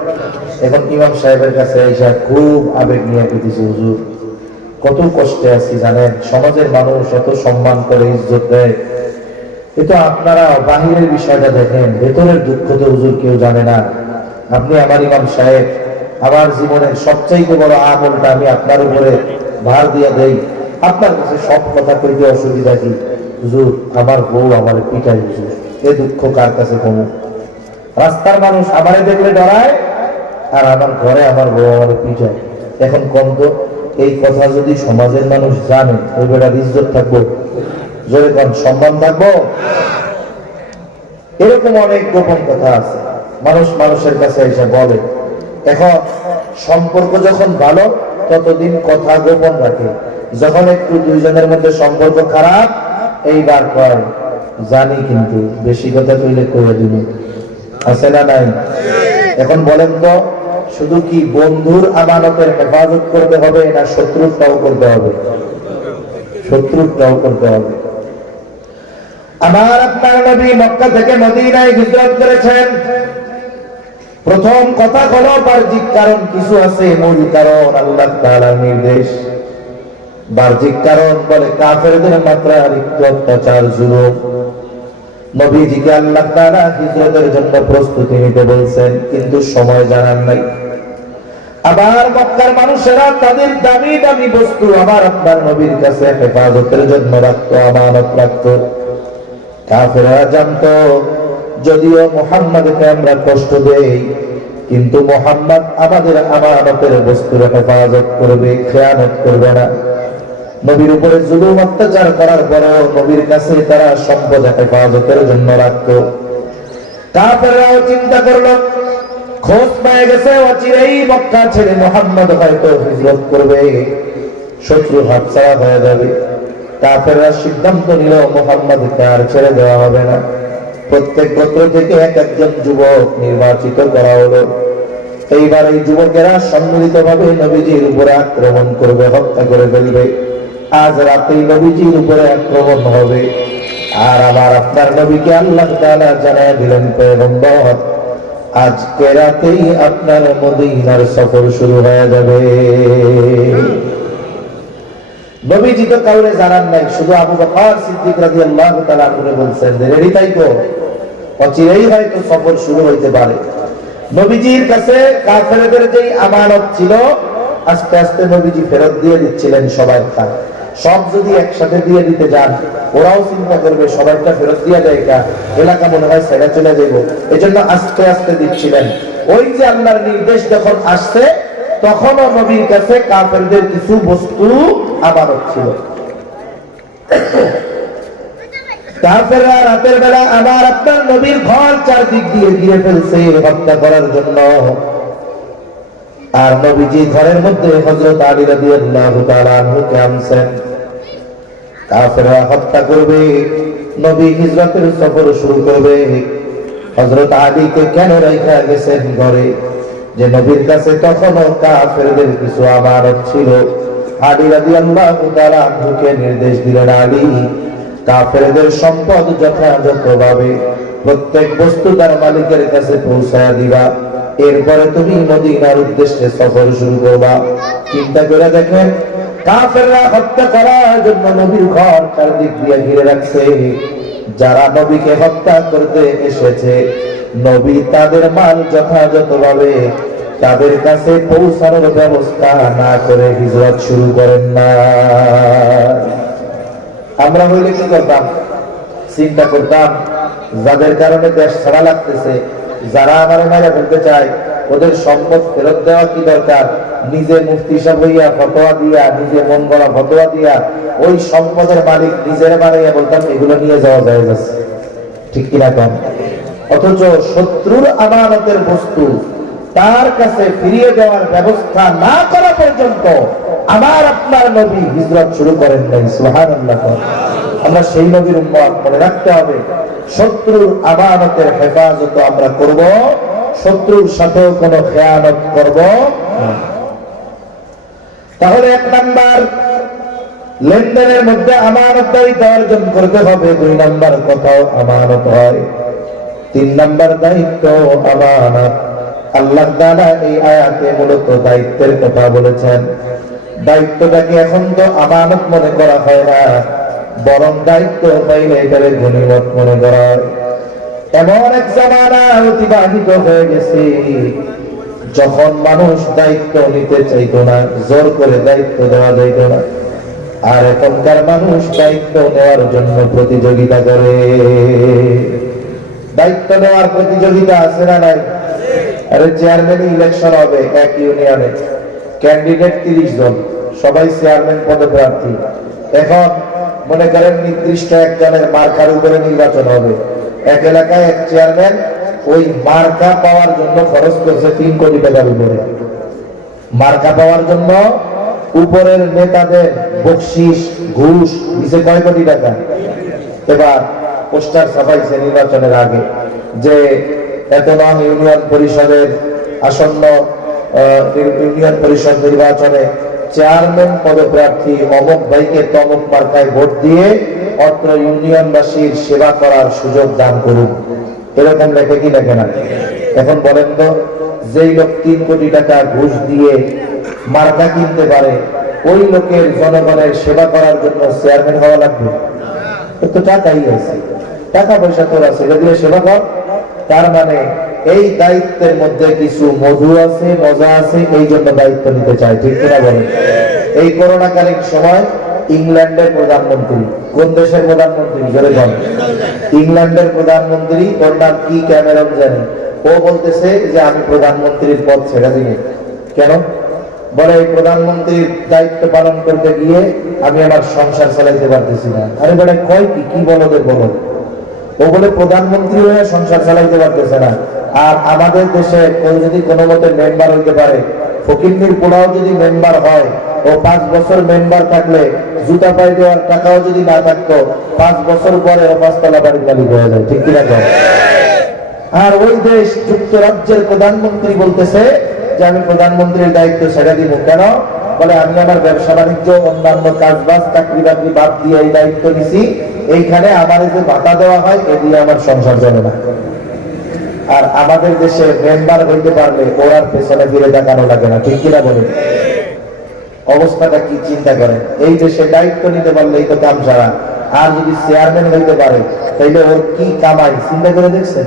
এখন ইমাম সাহেবের কাছে এসে খুব আবেগ নিয়ে দিতেছে, হুজুর কত কষ্টে আছি জানেন, সমাজের মানুষ এত সম্মান করে, ইজ্জত দেয়, কিন্তু আপনারা বাহিরের বিষয়টা দেখেন, ভেতরের দুঃখ তো হুজুর কেউ জানে না। আপনি আমার ইমাম সাহেব, আমার জীবনের সবচাইতে বড় আমলটা আমি আপনার উপরে ভার দিয়ে দেই, আপনার কাছে সব কথা কইতে অসুবিধা কি? হুজুর আমার বউ আমার পিটাই, হুজুর এ দুঃখ কার কাছে কমু? রাস্তার মানুষ আমারে দেখলে ডরায়, আর আমার ঘরে আমার বউ আমার পিটায়। এখন কম তো, এই কথা যদি সমাজের মানুষ জানে, ওই বেটার ইজ্জত থাকবো? জোরে কোন সম্মান থাকবো? এরকম অনেক গোপন কথা আছে, মানুষ মানুষের কাছে এসে বলে। এখন সম্পর্ক যখন ভালো ততদিন কথা গোপন রাখে, যখন একটু দুইজনের মধ্যে সম্পর্ক খারাপ, এইবার কয় জানি কিন্তু বেশি কথা কইলে কইয়া দিব। আছে না নাই? এখন বলেন তো, শুধু কি বন্ধুর আমানতের হেফাজত করতে হবে, না শত্রুটাও করতে হবে? শত্রুটাও করতে হবে। আমার আপনার নবী মক্কা থেকে মদিনায় হিজরত করেছেন। প্রথম কথা হলো বাহ্যিক কারণ কিছু আছে, মূল কারণ আল্লাহ তাআলার নির্দেশ। বাহ্যিক কারণ বলে কাফেরদের মাত্রাতিরিক্ত অত্যাচার, জুলুম। নবীজিকে আল্লাহ তাআলা হিজরতের জন্য প্রস্তুতি নিতে বলছেন, কিন্তু সময় জানান নাই। আবার মক্কার মানুষেরা তাদের দামি দামি বস্তু আমার আপনার নবীর কাছে হেফাজতের জন্য রাখতো, আমানত রাখতো। কাফেররা জানতো যদিও মুহাম্মদকে আমরা কষ্ট দেই, কিন্তু মুহাম্মদ আমাদের আমানতের বস্তুর হেফাজত করবে, খেয়ানত করবে না। নবীর উপরে জুলুম অত্যাচার করার পরেও নবীর কাছে তারা সম্পদ হেফাজতের জন্য রাখতো। কাফেররাও চিন্তা করলো, খোঁজ পেয়ে গেছে অচিরেই মক্কা ছেড়ে মুহাম্মদ হয়তো হিজরত করবে, শত্রু হাতছাড়া হয়ে যাবে। কাফেররা সিদ্ধান্ত নিল মুহাম্মদকে আর ছেড়ে দেওয়া হবে না। প্রত্যেক গোত্র থেকে এক একজন যুবক নির্বাচিত করা হলো। এইবার এই যুবকেরা সম্মিলিতভাবে নবীজির উপরে আক্রমণ করবে, হত্যা করে ফেলবে। আজ রাতেই নবীজির উপরে আক্রমণ হবে। আর আমার আপনার নবীকে আল্লাহ তাআলা জানায় দিলেন, পয়গম্বর আজকে রাতেই আপনার মদিনার সফর শুরু হয়ে যাবে। নবীজি তো কাউরে জানান নাই, শুধু আবু বকর সিদ্দিক রাদিয়াল্লাহু তাআলা করে বলছেন যে রেডি থাইকো, অচিরেই হয়তো সফর শুরু হইতে পারে। নবীজির কাছে কাফেরদের যেই আমানত ছিল আস্তে আস্তে নবীজি ফেরত দিয়ে দিচ্ছিলেন সবাই খান। সব যদি একসাথে দিয়ে দিতে যান, ওরাও চিন্তা করবে সবাইটা ফেরত দিয়ে দেয়, এলাকা মনে হয় ছেড়ে চলে যাইব। এজন্য আস্তে আস্তে দিচ্ছিলেন। ওই যে আল্লাহর নির্দেশ যখন আসছে, তখনও নবীর কাছে কাফেরদের কিছু বস্তু আমানত ছিল। কাফেররা রাতের বেলা আমার আপনার নবীর ঘর চারদিক দিয়ে ঘিরে ফেলছে হত্যা করার জন্য। আর নবীজি ঘরের মধ্যে হযরত আলী রাদিয়াল্লাহু তাআলা আনহুকে আনছেন। কাফেররা হত্যা করবে, নবী হিজরতের সফর শুরু করবে। হযরত আলীকে কেন রাইখা গেছেন ঘরে? যে নবীর কাছে তখনও কাফেরদের কিছু আমানত ছিল। আলী রাদিয়াল্লাহু তাআলা আনহুকে নির্দেশ দিলেন, আলী কাফেরদের সম্পদ যথাযথভাবে প্রত্যেক বস্তু তার মালিকের কাছে পৌঁছায়া দিবা, এরপরে তুমি মদিনার উদ্দেশ্যে সফর শুরু করবা। চিন্তা করে দেখেন, কাফেররা হত্যা করার জন্য নবীর ঘর চারদিক দিয়ে ঘিরে রাখছে। যারা নবীকে হত্যা করতে এসেছে, নবী তাদের মাল যথাযথভাবে তাদের কাছে পৌঁছানোর ব্যবস্থা না করে হিজরত শুরু করেন না। আমরা হইলে কি করতাম? চিন্তা করতাম যাদের কারণে দেশ ছাড়া লাগতেছে, যারা আমার মায়েরা বলতে চায়, ওদের সম্পদ ফেরত দেওয়া কি দরকার? নিজে মুফতি সাহেব হইয়া ফতোয়া দিয়া, নিজে মন গড়া ফতোয়া দিয়া ওই সম্পদের মালিক নিজের বানাইয়া বলতাম এগুলো নিয়ে যাওয়া যায় যাচ্ছে, ঠিক কিনা কম? অথচ শত্রুর আমানতের বস্তু তার কাছে ফিরিয়ে দেওয়ার ব্যবস্থা না করা পর্যন্ত আমার আপনার নবী হিজরত শুরু করেন নাই। সুবহানাল্লাহ। আমরা সেই নবীর উম্মত, মনে রাখতে হবে শত্রুর আমানতের হেফাজত আমরা করব, শত্রুর সাথে কোনো খেয়ানত করব না। তাহলে 1 নাম্বার লেনদেনের মধ্যে আমানতদারিতা অর্জন করতে হবে। 2 নাম্বার কথাও আমানত হয়। 3 নাম্বার দায়িত্ব আমানত। আল্লাহ তাআলা এই আয়াতে মূলত দায়িত্বের কথা বলেছেন। দায়িত্বটাকে এখন তো আমানত মনে করা হয় না, বরং দায়িত্ব পাইলে এটাকে গনিমত মনে করা হয়। এমন এক জামানা অতিবাহিত হয়ে গেছে যখন মানুষ দায়িত্ব নিতে চাইতো না, জোর করে দায়িত্ব দেওয়া যাইতো না। আর এখনকার মানুষ দায়িত্ব নেওয়ার জন্য প্রতিযোগিতা করে। দায়িত্ব নেওয়ার প্রতিযোগিতা আছে না নাই? আরে চেয়ারম্যান ইলেকশন হবে এক ইউনিয়নে, ক্যান্ডিডেট 30 জন, সবাই চেয়ারম্যান পদপ্রার্থী। এখন মনে করেন নির্দিষ্ট একজনের মার্কার উপরে নির্বাচন হবে। এক এলাকায় এক চেয়ারম্যান ওই মার্কা পাওয়ার জন্য খরচ করছে 3 কোটি টাকার উপরে। মার্কা পাওয়ার জন্য উপরের নেতাদের বকশিশ ঘুষ দিছে কয় কোটি টাকা। এবার পোস্টার ছাপাইছে নির্বাচনের আগে যে এত নাম ইউনিয়ন পরিষদের আসন্ন ইউনিয়ন পরিষদ নির্বাচনে চেয়ারম্যান পদপ্রার্থী অমুক ভাইকে তমুক মার্কায় ভোট দিয়ে অত্র ইউনিয়নবাসীর সেবা করার সুযোগ দান করুন। এরকম লেখে কি লেখে না? এখন বলেন তো, যেই লোক 3 কোটি টাকা ঘুষ দিয়ে মার্কা কিনতে পারে, ওই লোকের জনগণের সেবা করার জন্য চেয়ারম্যান হওয়া লাগবে? তো টাকাই আছে, টাকা পয়সা তোর আছে, যদি সেবা কর। তার মানে এই দায়িত্বের মধ্যে কিছু মধু আছে, মজা আছে, এই জন্য দায়িত্ব নিতে চাই, ঠিক কিনা বলেন? এই করোনাকালীন সময় ইংল্যান্ডের প্রধানমন্ত্রী, কোন দেশের প্রধানমন্ত্রী জোরে বলেন? ইংল্যান্ডের প্রধানমন্ত্রী, ওর নাম কি, ক্যামেরন জানি, ও বলতেছে যে আমি প্রধানমন্ত্রীর পদ ছেড়ে দিব। কেন? বলে এই প্রধানমন্ত্রীর দায়িত্ব পালন করতে গিয়ে আমি আমার সংসার চালাইতে পারতেছি না। আরে বলে কয় কি বলদের বলো? ও বলে প্রধানমন্ত্রী হয়ে সংসার চালাইতে পারতেছে না। আর আমাদের দেশে কেউ যদি কোনো মতে মেম্বার হইতে পারে, ফকিন্নির পোড়াও যদি মেম্বার হয়, ও 5 বছর মেম্বার থাকলে জুতা পাই দেওয়ার টাকাও যদি না থাকতো, 5 বছর পরে ও 5 তলা বাড়ির মালিক হয়ে যায়, ঠিক কিনা? আর ওই দেশ যুক্তরাজ্যের প্রধানমন্ত্রী বলতেছে যে আমি প্রধানমন্ত্রীর দায়িত্ব ছেড়ে দিব। কেন? বলে আমি আমার ব্যবসা বাণিজ্য অন্যান্য কাজবাজ চাকরি বাকরি বাদ দিয়ে এই দায়িত্ব নিছি, এইখানে আমার যে ভাতা দেওয়া হয় এ দিয়ে আমার সংসার চলে না। আর আমাদের দেশে মেম্বার হইতে পারলে ওর পেছনে ফিরে তাকানো লাগে না, ঠিক কিনা বলে? অবস্থাটা কি চিন্তা করেন? এই দেশে দায়িত্ব নিতে পারলেই তো কাম সারা। আর যদি চেয়ারম্যান হইতে পারে তাইলে ওর কি কামাই, চিন্তা করে দেখছেন?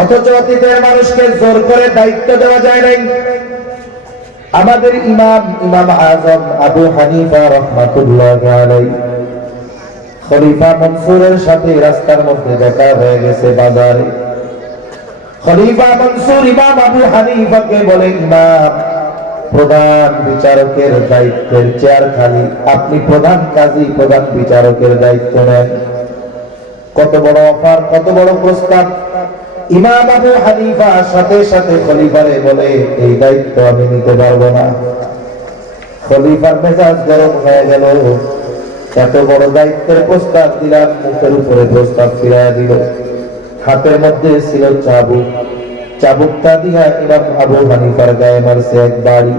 অথচ অতীতের মানুষকে জোর করে দায়িত্ব দেওয়া যায় নাই। আমাদের ইমাম আজম আবু হানিফা রাহমাতুল্লাহি আলাইহি খলিফা মনসুরের সাথে রাস্তার মধ্যে দেখা হয়ে গেছে বাজারে। খলিফা মনসুর ইমাম আবু হানিফাকে বলে, ইমাম, প্রধান বিচারকের দায়িত্বের চেয়ার খালি, আপনি প্রধান কাজী, প্রধান বিচারকের দায়িত্ব নেন। কত বড় অফার, কত বড় প্রস্তাব! ইমাম আবু হানিফা সাথে সাথে খলিফারে বলে, এই দায়িত্ব আমি নিতে পারবো না। খলিফার মেজাজ গরম হয়ে গেল। এত বড় দায়িত্বের প্রস্তাব দিলাম, মুখের উপরে প্রস্তাব ফিরাইয়া দিল। হাতের মধ্যে ছিল চাবুক, চাবুকটা দিয়া ইমাম আবু হানিফার গায়ে মারছে এক বাড়ি।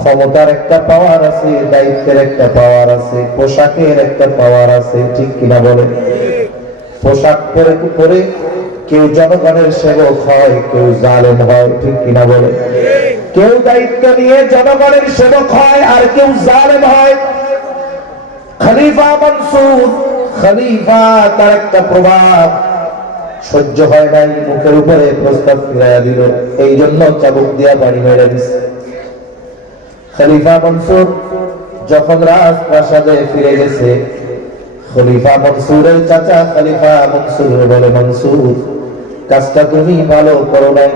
ক্ষমতার একটা পাওয়ার আছে, দায়িত্বের একটা পাওয়ার আছে, পোশাকের একটা পাওয়ার আছে, ঠিক কিনা বলে? পোশাক পরে পরে কেউ জনগণের সেবক হয়, কেউ জালেম হয়, ঠিক কিনা বলে? কেউ দায়িত্ব নিয়ে জনগণের সেবক হয়, আর কেউ জালেম হয়। খলিফা মনসুর, খলিফা তার একটা প্রভাব সহ্য হয় নাই, মুখের উপরে প্রস্তাব ফিরাইয়া দিল। এই জন্য চাবুক দিয়া বাড়ি মেরে দিছে। খলিফা মনসুর যখন রাজপ্রাসাদে ফিরে গেছে, খলিফা মনসুরের চাচা খলিফা মনসুর বলে, মনসুর, কাজটা তুমি ভালো করো নাই।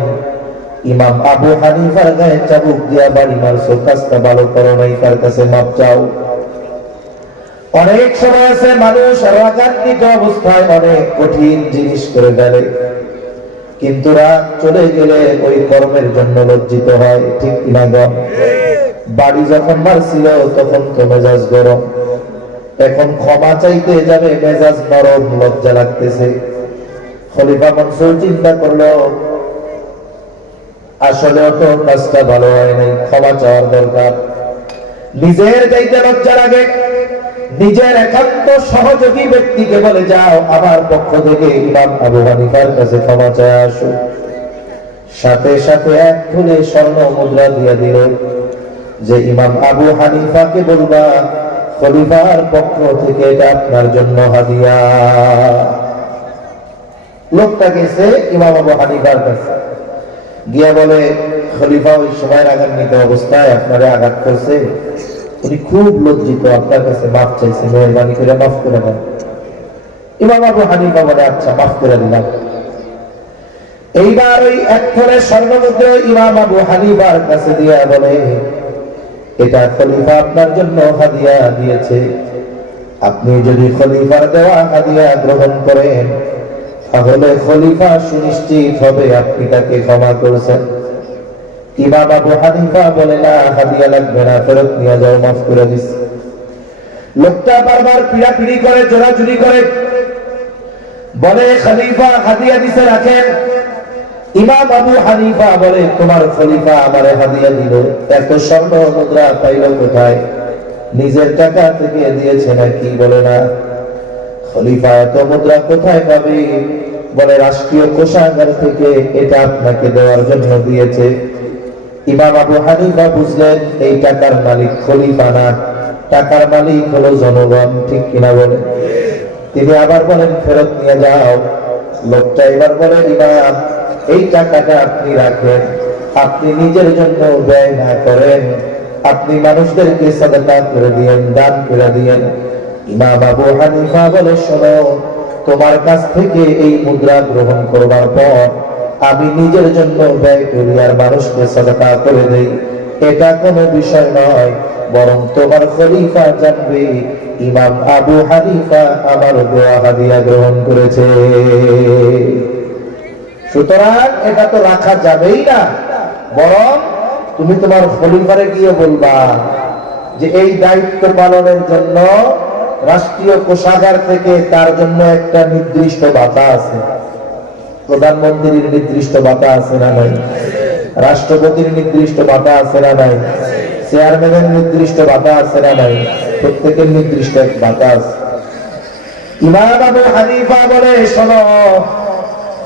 ইমাম আবু হানিফার গায়ে চাবুক দিয়া বাড়ি মারছো, কাজটা ভালো করো নাই, তার কাছে মাপ চাও। অনেক সময় আছে মানুষ রাগান্বিত অবস্থায় অনেক কঠিন জিনিস করে ফেলে, কিন্তু রাগ চলে গেলে ওই কর্মের জন্য লজ্জিত হয়, ঠিক কিনা গো? বাড়ি যখন মারছিল তখন তো মেজাজ গরম, এখন ক্ষমা চাইতে যাবে মেজাজ নরম, লজ্জা লাগতেছে। খলিফা মনসুর চিন্তা করলো, আসলে তো কাজটা ভালো হয় নাই, ক্ষমা চাওয়ার দরকার। নিজের যাইতে লজ্জা লাগে, নিজের একান্ত সহযোগী ব্যক্তিকে বলে, যাও আমার পক্ষ থেকে ইমাম আবু হানিফার কাছে ক্ষমা চায় আসো। সাথে সাথে এক ফুলে স্বর্ণ মুদ্রা দিয়ে দিল, যে ইমাম আবু হানিফাকে বলবা খলিফার পক্ষ থেকে এটা আপনার জন্য হাদিয়া। লোকটা গেছে ইমাম আবু হানিফার কাছে, গিয়া বলে, খলিফা ওই সময় রাগান্বিত অবস্থায় আপনারে আঘাত করছে, উনি খুব লজ্জিত, আপনার কাছে মাফ চাইছে, মেহরবানি করে মাফ করে দেন। ইমাম আবু হানিফা বলে, আচ্ছা মাফ করে দিলাম। এইবার ওই এক ফলে স্বর্ণ মুদ্রা ইমাম আবু হানিফার কাছে দিয়া বলে, এটা খলিফা আপনার জন্য হাদিয়া দিয়েছে, আপনি যদি খলিফার দেওয়া হাদিয়া গ্রহণ করেন তাহলে খলিফা সুনিশ্চিত হবে আপনি তাকে ক্ষমা করেছেন। ইমাম আবু হানিফা বলে, না, হাদিয়া লাগবে না, ফেরত নিয়ে যাও, মাফ করে দিস। লোকটা বারবার পিড়াপিড়ি করে, জোরাজুরি করে, বলে, খলিফা হাদিয়া দিছে, রাখেন। ইমাম আবু হানিফা বলে, তোমার খলিফা আমারে হাদিয়া দিল, এত স্বর্ণ মুদ্রা পাইল কোথায়? নিজের টাকা থেকে দিয়েছে নাকি? বলে, না। খলিফা এত মুদ্রা কোথায় পাবে? বলে, রাষ্ট্রীয় কোষাগার থেকে এটা আপনাকে দেওয়ার জন্য দিয়েছে। ইমাম আবু হানিফা বুঝলেন এই টাকার মালিক খলিফা না, টাকার মালিক হলো জনগণ, ঠিক কিনা বলে? তিনি আবার বলেন, ফেরত নিয়ে যাও। লোকটা এবার বলে, ইমাম, এই টাকাটা আপনি রাখেন, আপনি নিজের জন্য ব্যয় না করেন, আপনি মানুষদেরকে সাদাকা করে দিয়েন, দান করে দিয়েন। ইমাম আবু হানিফা বলে, শোনো, তোমার কাছ থেকে এই মুদ্রা গ্রহণ করবার পর আমি নিজের জন্য ব্যয় করি আর মানুষকে সাদাকা করে দেই, এটা কোনো বিষয় নয়, বরং তোমার খলিফা জানবে ইমাম আবু হানিফা আমার দেওয়া হাদিয়া গ্রহণ করেছে। সুতরাং এটা তো রাখা যাবেই না, বরং তুমি তোমার খলিফারে গিয়ে বলবা যে এই দায়িত্ব পালনের জন্য রাষ্ট্রীয় কোষাগার থেকে তার জন্য একটা নির্দিষ্ট ভাতা আছে। প্রধানমন্ত্রীর নির্দিষ্ট ভাতা আছে না নাই? রাষ্ট্রপতির নির্দিষ্ট ভাতা আছে না নাই? চেয়ারম্যানের নির্দিষ্ট ভাতা আছে না নাই? প্রত্যেকের নির্দিষ্ট এক ভাতা আছে। ইমাম আবু হানিফা বলে, শোনো,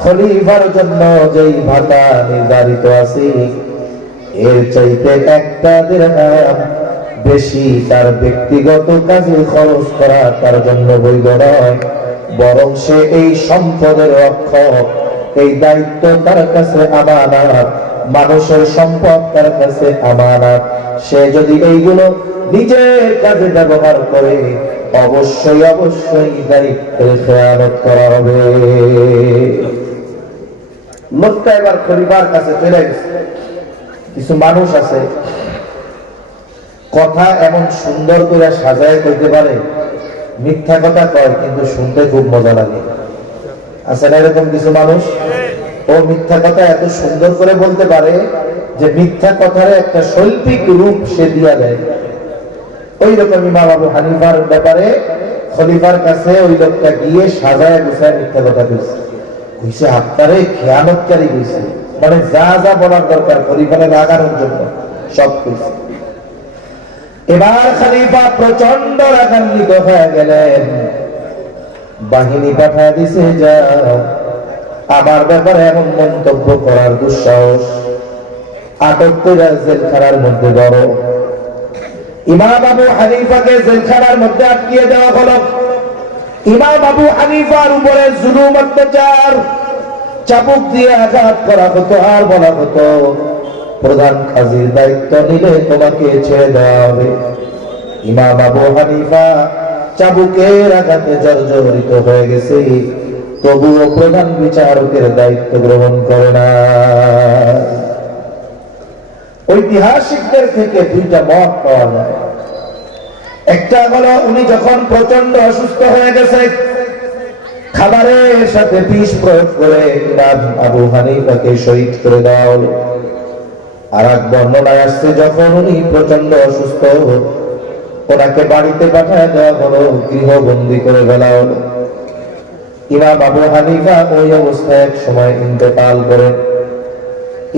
খলিফার জন্য যেই ভাতা নির্ধারিত আছে এর চাইতে একটা দিরহাম বেশি তার ব্যক্তিগত কাজে খরচ করা তার জন্য বৈধ নয়, বরং সে এই সম্পদের রক্ষক, এই দায়িত্ব তার কাছে আমানত, মানুষের সম্পদ তার কাছে আমানত। সে যদি এইগুলো নিজের কাজে ব্যবহার করে অবশ্যই অবশ্যই দায়িত্বের খেয়ানত করা হবে। লোকটা এবার খলিফার কাছে চলে গেছে। কিছু মানুষ আছে কথা এমন সুন্দর করে সাজায় কইতে পারে, মিথ্যা কথা কয় কিন্তু শুনতে খুব মজা লাগে। আছে না এরকম কিছু মানুষ? ও মিথ্যা কথা এত সুন্দর করে বলতে পারে যে মিথ্যা কথার একটা শৈল্পিক রূপ সে দিয়া দেয়। ওই রকম ইমাম আবু হানিফার ব্যাপারে খলিফার কাছে ওই লোকটা গিয়ে সাজায় গুছায় মিথ্যা কথা কইছে। কইছে আপনারে খেয়ানতকারী কইছে, মানে যা যা বলার দরকার খলিফারে রাগানোর জন্য সব কইছে। এবার খলিফা প্রচন্ড রাগান্বিত হয়ে গেলেন, বাহিনী পাঠায় দিছে, যা আমার ব্যাপারে এমন মন্তব্য করার দুঃসাহস, আটক করে জেলখানার মধ্যে বড়। ইমাম আবু হানিফাকে জেলখানার মধ্যে আটকিয়ে দেওয়া হলো। ইমাম আবু হানিফার উপরে জুলুম অত্যাচার, চাবুক দিয়ে আঘাত করা হতো আর বলা হতো প্রধান কাজীর দায়িত্ব নিলে তোমাকে ছেড়ে দেওয়া হবে। ইমাম আবু হানিফা চাবুকের আঘাতে জর্জরিত হয়ে গেছে, তবুও প্রধান বিচারকের দায়িত্ব গ্রহণ করে না। ঐতিহাসিকদের থেকে দুইটা মত পাওয়া যায়। একটা হলো উনি যখন প্রচন্ড অসুস্থ হয়ে গেছে, খাবারের সাথে বিষ প্রয়োগ করে ইমাম আবু হানিফাকে শহীদ করে দেওয়া হলো। আর এক বর্ণনায় আসছে যখন উনি প্রচন্ড অসুস্থ, ওনাকে বাড়িতে পাঠায় দেওয়া হলো, গৃহবন্দী করে ফেলা হলো। ইমাম আবু হানিফা ওই অবস্থায় এক সময় ইন্তেকাল করেন।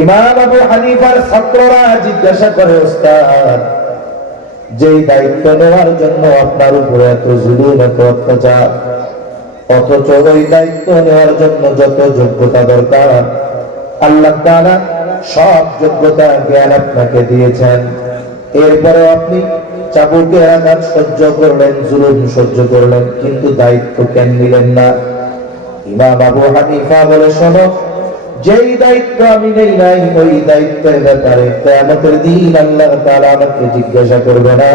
ইমাম আবু হানিফার ছাত্ররা জিজ্ঞাসা করে, ওস্তাদ, যেই দায়িত্ব নেওয়ার জন্য আপনার উপরে এত জুলুম, এত অত্যাচার, অথচ ওই দায়িত্ব নেওয়ার জন্য যত যোগ্যতা দরকার আল্লাহ তাআলা সব যোগ্যতা জ্ঞান আপনাকে দিয়েছেন, এরপরে আপনি চাবুকের আঘাত সহ্য করলেন, জুলুম সহ্য করলেন, কিন্তু দায়িত্ব কেন নিলেন না? ইমাম আবু হানিফা বলে, শোনো, যেই দায়িত্ব আমি নেই নাই ওই দায়িত্বের ব্যাপারে কিয়ামতের দিন আল্লাহ তাআলা আমাকে জিজ্ঞাসা করবে না,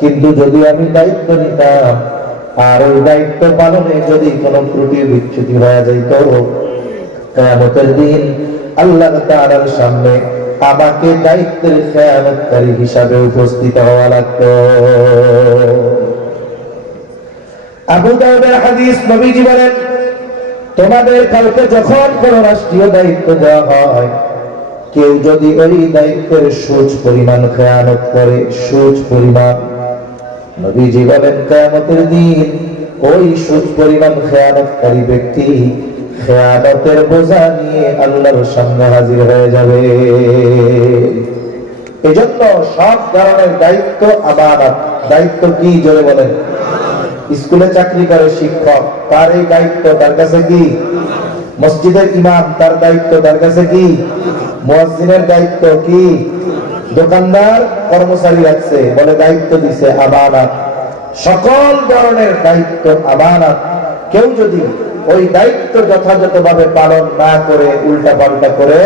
কিন্তু যদি আমি দায়িত্ব নিতাম আর ওই দায়িত্ব পালনে যদি কোনো ত্রুটি বিচ্যুতি হয়ে যাইত, কিয়ামতের দিন আল্লাহ তাআলার সামনে আমাকে দায়িত্বের খেয়ানতকারী হিসাবে উপস্থিত হওয়া লাগতো। আবু দাউদের হাদিস, নবীজি বলেন, তোমাদের কাউকে যখন কোন রাষ্ট্রীয় দায়িত্ব দেওয়া হয়, কেউ যদি ওই দায়িত্বের সুচ পরিমাণ খেয়ানত করে, সুচ পরিমাণ, নবীজি বলেন কিয়ামতের দিন ওই সুচ পরিমাণ খেয়ানতকারী ব্যক্তি খেয়ানতের বোঝা নিয়ে আল্লাহর সামনে হাজির হয়ে যাবে। এজন্য সব ধরনের দায়িত্ব আমানত। দায়িত্ব কি জোরে বলেন? স্কুলে চাকরি করে শিক্ষক, তার এই দায়িত্ব তার কাছে কি? মসজিদের ইমাম, তার দায়িত্ব তার কাছে কি? মুয়াজ্জিনের দায়িত্ব কি? দোকানদার কর্মচারী রাখছে, বলে দায়িত্ব দিছে আমানত। সকল ধরনের দায়িত্ব আমানত। কেউ যদি ওই দায়িত্ব যথাযথভাবে পালন না করে উল্টা পাল্টা করে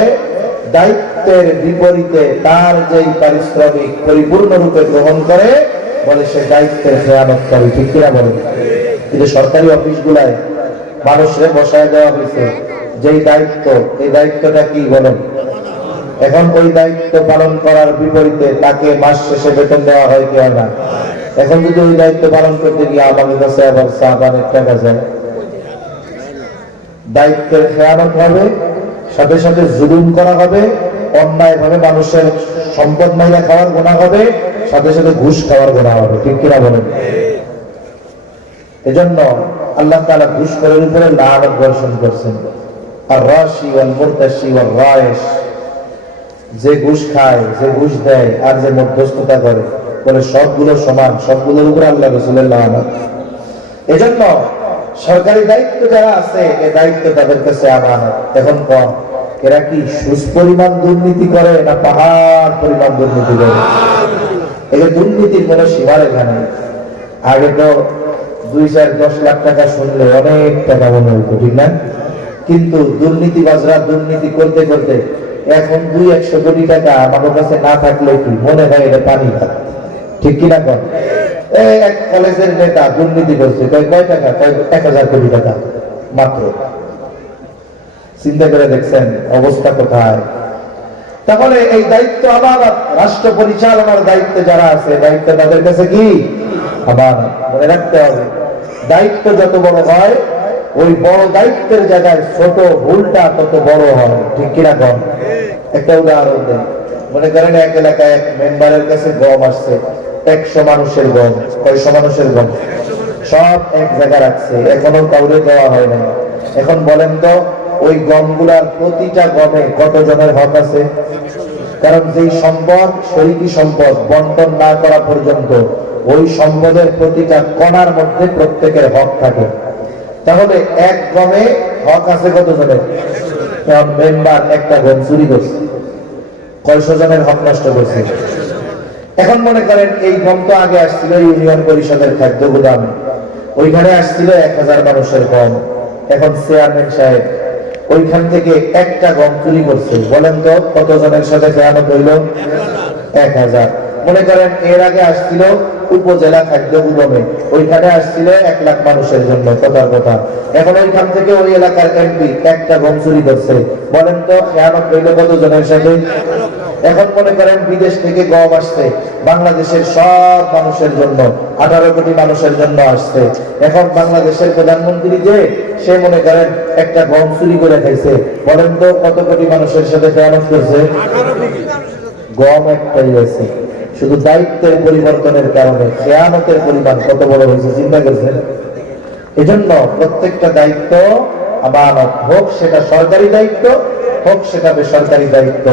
দায়িত্বের বিপরীতে তার যেই পারিশ্রমিক পরিপূর্ণরূপে গ্রহণ করে, বলে সে দায়িত্বের খেয়ানতকারী। ঠিক কিনা বলেন? কিন্তু সরকারি অফিসগুলায় মানুষরে বসায় দেওয়া হয়েছে যেই দায়িত্ব, এই দায়িত্বটা কি বলেন? এখন ওই দায়িত্ব পালন করার বিপরীতে তাকে মাস শেষে বেতন দেওয়া হয় কি হয় না? এখন যদি ওই দায়িত্ব পালন করতে গিয়ে আমাদের কাছে আবার সাবানের টাকা যায়, দায়িত্বের খেয়ানত হবে, সাথে সাথে জুলুম করা হবে, অন্যায় ভাবে মানুষের সম্পদ মাইরা খাওয়ার গুনাহ হবে, সাথে সাথে ঘুষ খাওয়ার গুনাহ হবে। ঠিক কিনা বলেন? এজন্য আল্লাহ তাআলা ঘুষখোরের উপরে লানত বর্ষণ করছেন। আর রাশি ওয়াল মুরতাশি ওয়াল রায়েশ, যে ঘুষ খায়, যে ঘুষ দেয় আর যে মধ্যস্থতা করে, বলে সবগুলো সমান, সবগুলোর উপরে আল্লাহ রাসূলের লানত। এজন্য সরকারি দায়িত্ব যারা আছে, এই দায়িত্ব তাদের কাছে আমানত। এখন কম, এরা কি সুস পরিমাণ দুর্নীতি করে না পাহাড় পরিমাণ দুর্নীতি করে? এই দুর্নীতির কোনো সীমারেখা নেই। আগে তো 2-4-10 লাখ টাকা শুনলে অনেক টাকা মনে হইতো, ঠিক না? কিন্তু দুর্নীতিবাজরা দুর্নীতি করতে করতে এখন 200-100 কোটি টাকা আমাদের কাছে না থাকলে কি মনে হয় এটা পানি ভাত। ঠিক কিনা কর? এক কলেজের নেতা দুর্নীতি করছে, কয় টাকা? 1000 কোটি টাকা মাত্র। চিন্তা করে দেখছেন অবস্থা কোথায়? তাহলে এই দায়িত্ব আমানত। রাষ্ট্র পরিচালনার দায়িত্বে যারা আছে, দায়িত্ব তাদের কাছে কি? আমানত। মনে রাখতে হবে, দায়িত্ব যত বড় হয়, ওই বড় দায়িত্বের জায়গায় ছোট ভুলটা তত বড় হয়। ঠিক কিনা কম? একটা উদাহরণ দেন। মনে করেন এক এলাকায় এক মেম্বারের কাছে গম আসছে, 100 মানুষের গম। কয়শো মানুষের গম? সব এক জায়গায় রাখছে, এখনো কাউরে দেওয়া হয় না। এখন বলেন তো, ওই গমগুলার প্রতিটা গমে কতজনের হক আছে? কারণ যেই সম্পদ শরিকি সম্পদ বন্টন না করা পর্যন্ত ওই সম্পদের প্রতিটা কণার মধ্যে প্রত্যেকের হক থাকে। তাহলে এক গমে হক আছে কতজনের? মেম্বার একটা গম চুরি করছে, কয়শো জনের হক নষ্ট করছে। এখন মনে করেন এই গম তো আগে আসছিল ইউনিয়ন পরিষদের খাদ্য গুদামে, ওইখানে আসছিল 1000 মানুষের গম। এখন চেয়ারম্যান সাহেব ওইখান থেকে একটা গম চুরি করছে, বলেন তো কতজনের সাথে খেয়ানত হইল? 1000। মনে করেন এর আগে আসছিল উপজেলা খাদ্য গুদামে, ওইখানে আসছিল 1 লাখ মানুষের জন্য, কথার কথা। এখন ওইখান থেকে ওই এলাকার এমপি একটা গম চুরি করছে, বলেন তো খেয়ানত হইল কতজনের সাথে? এখন মনে করেন বিদেশ থেকে গম আসছে বাংলাদেশের সব মানুষের জন্য, 18 কোটি মানুষের জন্য আসছে। এখন বাংলাদেশের প্রধানমন্ত্রী যে সে মনে করেন একটা গম চুরি করে খাইছে, বলেন তো কত কোটি মানুষের সাথে খেয়ানত করছে? গম একটাই আছে, শুধু দায়িত্বের পরিবর্তনের কারণে খেয়ানতের পরিমাণ কত বড় হয়েছে চিন্তা করছেন? এজন্য প্রত্যেকটা দায়িত্ব আমানত, হোক সেটা সরকারি দায়িত্ব হোক সেটা বেসরকারি দায়িত্ব,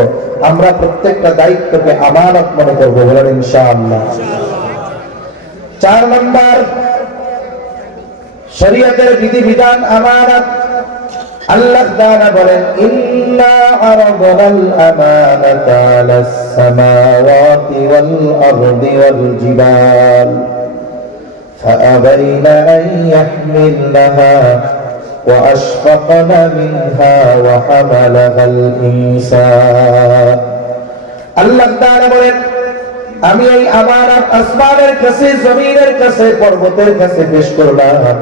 আমরা প্রত্যেকটা দায়িত্বকে আমানত মনে করবো, বলেন ইনশাআল্লাহ। 4 নম্বর শরীয়তের বিধিবিধান আমানত। আল্লাহ তাআলা বলেন, ইন্না আরাদাল আমানাতা আলাস সামাওয়াতি ওয়াল আরদি ওয়াল জিবাল ফাআবাইনা আন ইয়াহমিলনাহা وأشفقن منها وحملها الإنسان। আল্লাহ তাআলা বলেন, আমি এই আমানত আসমানের কাছে, জমিনের কাছে, পর্বতের কাছে পেশ করলাম।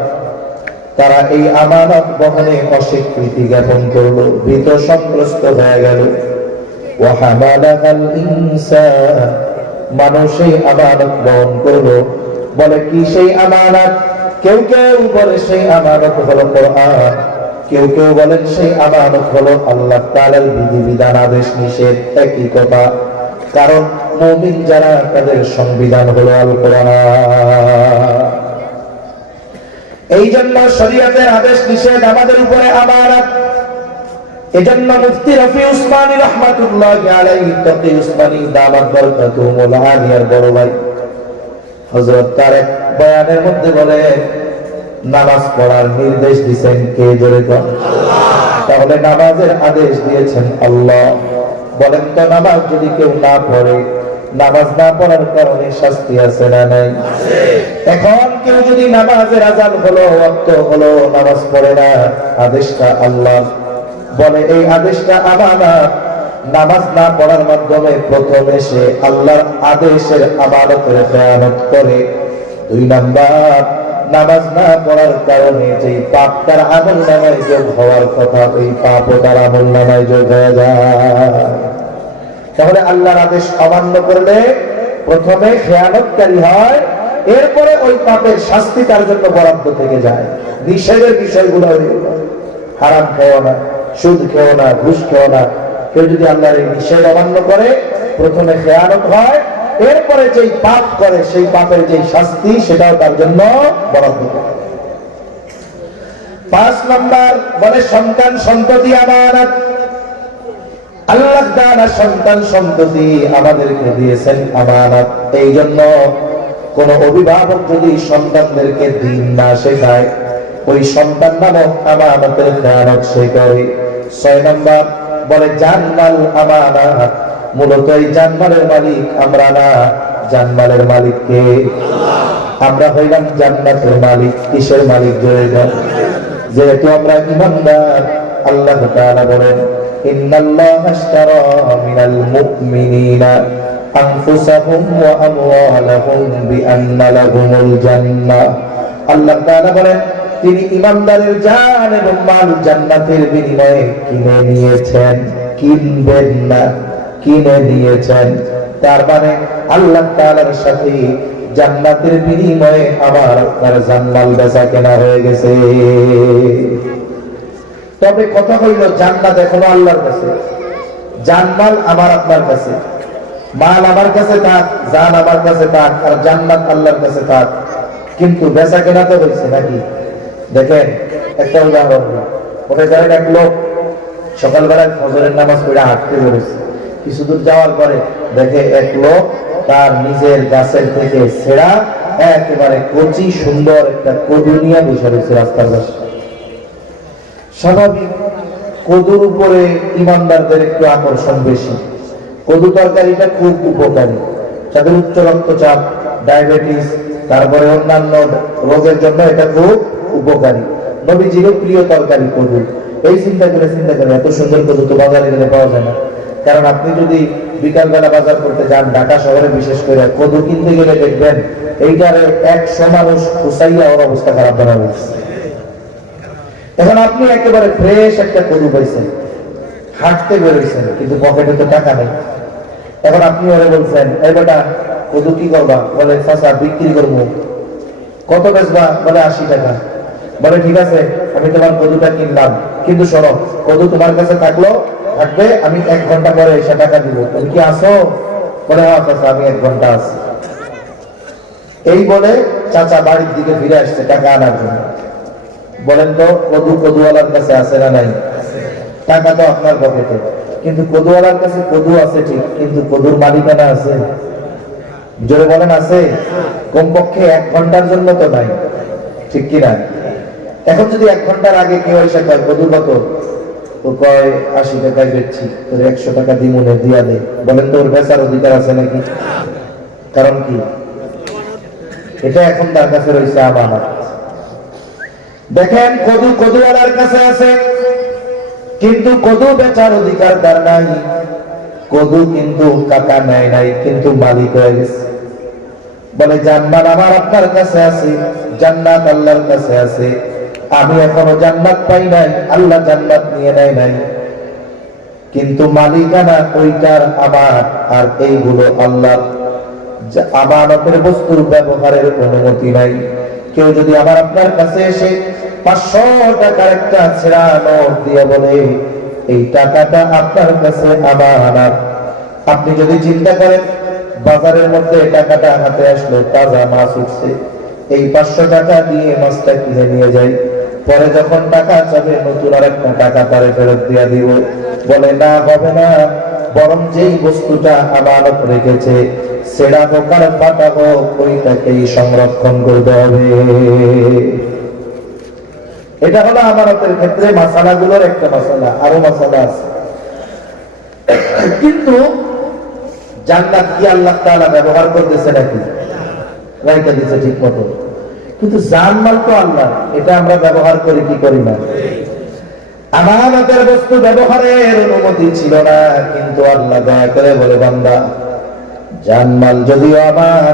তারা এই আমানত বহনে অস্বীকৃতি জ্ঞাপন করলো, ভীত সন্ত্রস্ত হয়ে গেল। وحملها الإنسان, মানুষ এই আমানত বহন করলো। বলে কি সেই আমানত? কেউ কেউ বলে সেই আমানত হলো কোরআন, কেউ কেউ বলেন সেই আমানত হলো আল্লাহ তাআলার বিধিবিধান, আদেশ নিষেধ একই কথা। কারণ মুমিন যারা তাদের সংবিধান হলো আল কোরআন। এই জন্য শরীয়তের আদেশ নিষেধ আমাদের উপরে আমানত। এজন্য মুফতি রফি উসমানী রাহমাতুল্লাহি আলাইহি, তকি উসমানী দামাত বরকাতুহুল আলিয়ার বড় ভাই হযরত তারেক বয়ানের মধ্যে বলে, নামাজ পড়ার নির্দেশ দিয়েছেন কে? জোরে কর আল্লাহ। তাহলে নামাজের আদেশ দিয়েছেন আল্লাহ। বলেন তো নামাজ যদি কেউ না পড়ে, নামাজ না পড়ার কারণে শাস্তি আছে না নাই? আছে। এখন কেউ যদি নামাজের আযান হলো, ওয়াক্ত হলো, নামাজ পড়ে না, আদেশটা আল্লাহ। বলে এই আদেশটা আমানত। নামাজ না পড়ার মাধ্যমে প্রথমে সে আল্লাহর আদেশের আমানতের খেয়ানত করে। 2 নাম্বার, নামাজ না পড়ার কারণে যে পাপ তার আমলনামায় যোগ হওয়ার কথা, ওই পাপও তার আমলনামায় যোগ হয়ে যায়। তাহলে আল্লাহর আদেশ অমান্য করলে প্রথমে খেয়ানতকারী হয়, এরপরে ওই পাপের শাস্তি তার জন্য বরাদ্দ থেকে যায়। নিষেধের বিষয়গুলো, হারাম খেও না, সুদ খেও না, ঘুষ খেও না, কেউ যদি আল্লাহর এই নিষেধ অমান্য করে প্রথমে খেয়ানত হয়, এরপরে যেই পাপ করে সেই পাপের যেই শাস্তি সেটাও তার জন্য বরাদ্দ করে। 5 নম্বর বলে সন্তান সন্ততি আমানত। আল্লাহ তাআলা সন্তান সন্ততি আমাদেরকে দিয়েছেন আমানত। এই জন্য কোন অভিভাবক যদি সন্তানদেরকে দ্বীন না শেখায়, ওই সন্তান নামক আমানতের খেয়ানত সে করে। 6 নম্বর বলে জানমাল আমানত। মূলত এই জানমালের মালিক আমরা না, জানমালের মালিক কে? আল্লাহ। আমরা হইলাম জান্নাতের মালিক। কিসের মালিক? যেহেতু আমরা ঈমানদার, আল্লাহ তাআলা বলেন, ইন্নাল্লাহা আশতারা মিনাল মুমিনিনা আনফুসাহুম ওয়া আমওয়ালাহুম বিআন্না লাহুমুল জান্নাহ। আল্লাহ তাআলা বলেন, তিনি ঈমানদারের জান এবং মাল জান্নাতের বিনিময়ে কিনে নিয়েছেন। কিনবেন না, কিনে নিয়েছেন। তার মানে আল্লাহ তাআলার সাথে জান্নাতের বিনিময়ে আমার আপনার জান্নাত বেচা কেনা হয়ে গেছে। তবে কথা হইল, জান্নাত এখনো আল্লাহর কাছে, জান্নাত আমার আপনার কাছে, মাল আমার কাছে থাক, জান আমার কাছে থাক, আর জান্নাত আল্লাহর কাছে থাক। কিন্তু বেচা কেনা তো হয়েছে নাকি? দেখেন একটা উদাহরণ, ওখানে যারা এক লোক সকালবেলায় ফজরের নামাজ পড়ে হাঁটতে বেরোছে। কিছু দূর যাওয়ার পরে দেখে এক লোক তার নিজের গাছের থেকে ছেঁড়া একেবারে কচি সুন্দর একটা কদু নিয়ে বসে রয়েছে রাস্তার পাশে। স্বাভাবিক, কদুর উপরে ইমানদারদের একটু আকর্ষণ বেশি। কদু তরকারিটা খুব উপকারী, যাদের উচ্চ রক্তচাপ, ডায়াবেটিস, তারপরে অন্যান্য রোগের জন্য এটা খুব উপকারী। নবীজির প্রিয় তরকারি কদু। এই চিন্তা করে এত সুন্দর কদু তো বাজারে গেলে পাওয়া যায় না। কারণ আপনি যদি বিকাল বেলা বাজার করতে যান ঢাকা শহরে, বিশেষ করে কদু কিনতে গেলে দেখবেন এইটারে 100 মানুষ খুসাইয়া ওর অবস্থা খারাপ করা হয়েছে। এখন আপনি একেবারে ফ্রেশ একটা কদু পাইছেন, হাঁটতে বেরোইছেন, কিন্তু পকেটে তো টাকা নেই। এখন আপনি ওরে বলছেন, এই বেটা কদু কি করবা? বলে চাচা বিক্রি করবো। কত বেচবা? বলে 80 টাকা। বলে ঠিক আছে, আমি তোমার কদুটা কিনলাম, কিন্তু শোনো, কদু তোমার কাছে থাকবে, আমি 1 ঘন্টা পরে এসে টাকা দিব। তুমি কি আসো? বলে হ্যাঁ চাচা, আমি 1 ঘন্টা আছি। এই বলে চাচা বাড়ির দিকে ফিরে আসছে টাকা আনার জন্য। বলেন তো কদুওয়ালার কাছে আছে না নাই? টাকা তো আপনার পকেটে, কিন্তু কদুওয়ালার কাছে কদু আছে ঠিক, কিন্তু কদুর মালিকানা আছে? জোরে বলেন আছে? কমপক্ষে 1 ঘন্টার জন্য তো নাই, ঠিক কিনা? এখন যদি 1 ঘন্টার আগে কেউ এসে কয় কদু কত, ও কয় 80 টাকায় বেচছি, তোর 100 টাকা দিমুনে দিয়া দে, বলেন তো ওর বেচার অধিকার আছে নাকি? কারণ কি? এটা এখন তার কাছে রয়েছে আমানত। দেখেন কদুওয়ালার কাছে আছে, কিন্তু কদু বেচার অধিকার তার নাই। কদু কিন্তু কাকা নেয় নাই, কিন্তু মালিক হয়ে গেছে। বলে জান্নাত আমার আপনার কাছে আছে, জান্নাত আল্লাহর কাছে আছে, আমি এখনো জান্নাত পাই নাই, আল্লাহ জান্নাত নিয়ে নেয় নাই, কিন্তু মালিকানা ওইটার আমার, আর এইগুলো আল্লাহর। আমানতের বস্তুর ব্যবহারের অনুমতি নাই। কেউ যদি আমার আপনার কাছে এসে 500 টাকার একটা ছেঁড়া নোট দিয়ে বলে এই টাকাটা আপনার কাছে আমানত, আপনি যদি চিন্তা করেন বাজারের মধ্যে টাকাটা হাতে আসলো, তাজা মাছ উঠছে, এই 500 টাকা দিয়ে মাছটা কিনে নিয়ে যাই, পরে যখন টাকা চাবে নতুন আর একটা টাকা তারে ফেরত দিয়ে দিব। বলে না, হবে না, বরং যেই বস্তুটা আমানত রেখেছে, সেটা হোক আর পাতা হোক, ওইটাকেই সংরক্ষণ করতে হবে। এটা হলো আমানতের ক্ষেত্রে মাসালাগুলোর একটা মাসালা, আরো মাসালা আছে। কিন্তু জান্নাত কি আল্লাহ তাআলা ব্যবহার করতেছে নাকি? রাইখা দিচ্ছে ঠিক মতো, কিন্তু জানমাল তো আল্লাহ, এটা আমরা ব্যবহার করি কি করি না? আমানতের বস্তু ব্যবহারের অনুমতি ছিল না, কিন্তু আল্লাহ দয়া করে বলে বান্দা, জানমাল যদিও আমার,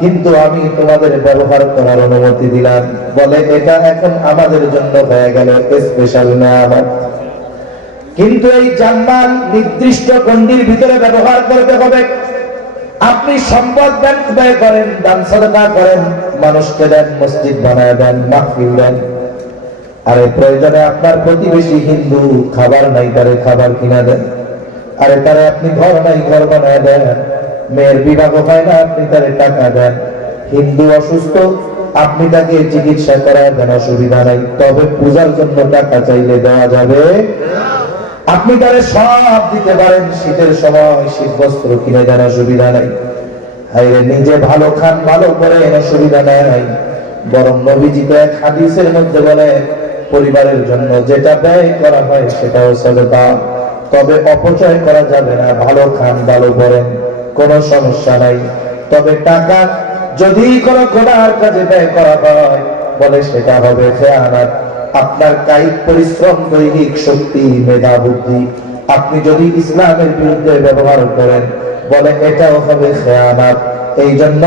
কিন্তু আমি তোমাদের ব্যবহার করার অনুমতি দিলাম। বলে এটা এখন আমাদের জন্য হয়ে গেল স্পেশাল নিয়ামত। কিন্তু এই জানমাল নির্দিষ্ট গণ্ডির ভিতরে ব্যবহার করতে হবে। আপনি সম্পদ ব্যয় করেন, দান সাদকা করেন, মানুষকে দেন, মসজিদ বানায় দেন, মাহফিল দেন, আরে প্রয়োজনে আপনার প্রতিবেশী হিন্দু খাবার নাই, তারে খাবার কিনা দেন, আরে তারে আপনি ঘর নাই, ঘর বানায় দেন, মেয়ের বিবাহ হয় না, আপনি তারে টাকা দেন, হিন্দু অসুস্থ, আপনি তাকে চিকিৎসা করায় দেন, অসুবিধা নাই, তবে পূজার জন্য টাকা চাইলে দেওয়া যাবে? আপনি তারে সব দিতে পারেন, শীতের সময় শীত বস্ত্র কিনে দেন, অসুবিধা নাই, হাইরে নিজে ভালো খান, ভালো করে, অসুবিধা নাই। বরং নবীজি তো এক হাদিসের মধ্যে বলে, পরিবারের জন্য যেটা ব্যয় করা হয় সেটাও সাদকা, তবে অপচয় করা যাবে না, ভালো খান, ভালো করেন, কোনো সমস্যা নাই, তবে টাকা যদি কোনো গুনার কাজে ব্যয় করা হয়, বলে সেটা হবে খেয়ানত। আপনার কায়িক পরিশ্রম, দৈহিক শক্তি, মেধা, বুদ্ধি আপনি যদি ইসলামের বিরুদ্ধে ব্যবহার করেন, বলে এটাও হবে খেয়ানত। এই জন্য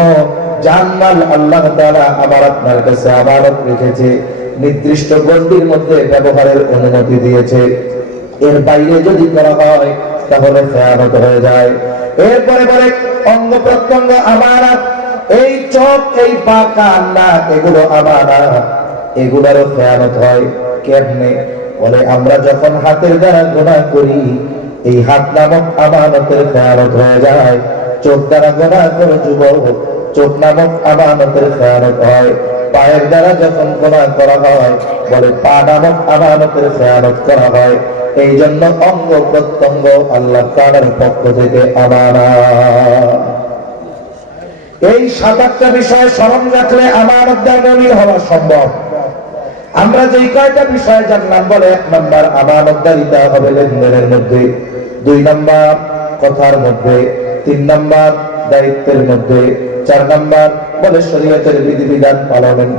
জানমাল আল্লাহ তাআলা আমার আপনার কাছে আমানত রেখেছে, নির্দিষ্ট গণ্ডির মধ্যে ব্যবহারের অনুমতি দিয়েছে, এর বাইরে যদি করা হয় তাহলে খেয়ানত হয়ে যায়। এরপরে বলে অঙ্গ প্রত্যঙ্গ আমানত, এই চোখ, এই পা, কান, নাক, এগুলো আমানত, এগুলোরও খেয়ানত হয়। কেমনে? বলে আমরা যখন হাতের দ্বারা গুনাহ করি, এই হাত নামক আমানতের খেয়ানত হয়ে যায়। চোখ দ্বারা গুনাহ করে যুবক, চোখ নামক আমানতের খেয়ানত হয়। পায়ের দ্বারা যখন গুনাহ করা হয়, বলে পা নামক আমানতের খেয়ানত করা হয়। এই জন্য অঙ্গ প্রত্যঙ্গ আল্লাহ তাআলার পক্ষ থেকে আমানত। এই 7-8টা বিষয় স্মরণ রাখলে আমানতদার মুমিন হওয়া সম্ভব। আমরা যেই কয়টা বিষয় জানলাম, বলে 1 নাম্বার আমানতদারিতা হবে লেনদেনের মধ্যে, 2 নাম্বার কথার মধ্যে, 3 নাম্বার দায়িত্বের মধ্যে, 4 নাম্বার বলে শরীয়তের বিধিবিধান পালনের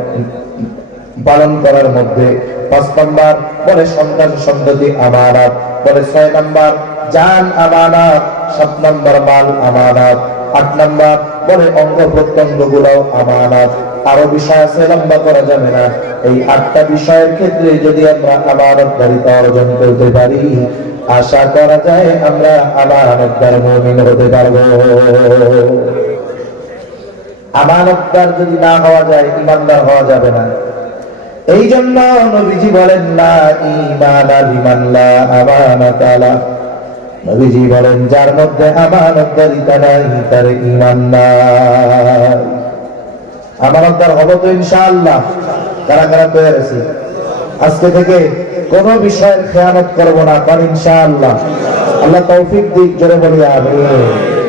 পালন করার মধ্যে 5 নাম্বার বলে সন্তান সন্ততি আমানত, বলে 6 নাম্বার জান আমানত, 7 নাম্বার মাল আমানত, 8 নাম্বার বলে অঙ্গ প্রত্যঙ্গ গুলো আমানত। আরো বিষয় আছে, লম্বা করা যাবে না। এই 8টা বিষয়ের ক্ষেত্রে যদি আমরা আমানতদারিতা অর্জন করতে পারি, আশা করা যায় আমরা আমানতদার মুমিন হতে পারবো। আমানতদার যদি না হওয়া যায়, ঈমানদার হওয়া যাবে না। এই জন্য নবীজি বলেন লা ঈমানা লিমান লা আমানাতা লা। নবীজি বলেন যার মধ্যে আমানতদারিতা নাই তার ঈমান নাই। আমানতদার হব তো ইনশাআল্লাহ। কারা কারা তৈরি আছি? আজকে থেকে কোন বিষয়ের খেয়ানত করব না, কারণ ইনশাআল্লাহ। আল্লাহ তৌফিক দিক, জোরে বলি আমিন।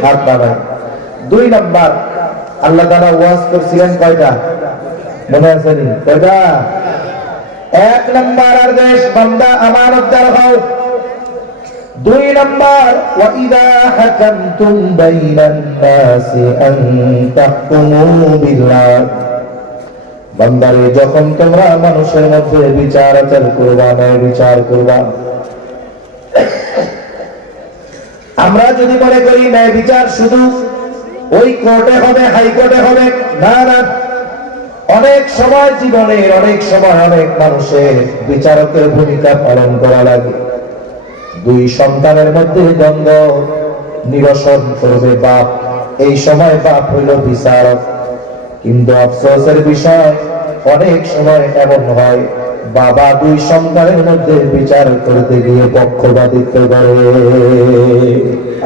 হাত বাড়াই। 2 নাম্বার আল্লাহ তাআলা ওয়াজ করছিলেন কয়টা? মনে আছে নি? কয়টা? 1 নাম্বার আদেশ, বান্দা আমানতদার হও। 2 নাম্বার ওয়া ইযা হাকামতুম বাইনান নাসি আন তাহকুমু বিল্লাহ। বান্দারে যখন তোমরা মানুষের মধ্যে বিচার আচার করবা, ন্যায় বিচার করবা। আমরা যদি মনে করি ন্যায় বিচার শুধু ওই কোর্টে হবে, হাইকোর্টে হবে, না না। অনেক সময় জীবনের অনেক সময় অনেক মানুষের বিচারকের ভূমিকা পালন করা লাগে। 2 সন্তানের মধ্যে দ্বন্দ্ব নিরসন করবে বাপ, এই সময় বাপ হইল বিচারক। কিন্তু আফসোসের বিষয় অনেক সময় এমন হয় বাবা 2 সন্তানের মধ্যে বিচার করতে গিয়ে পক্ষপাতিত্ব করে।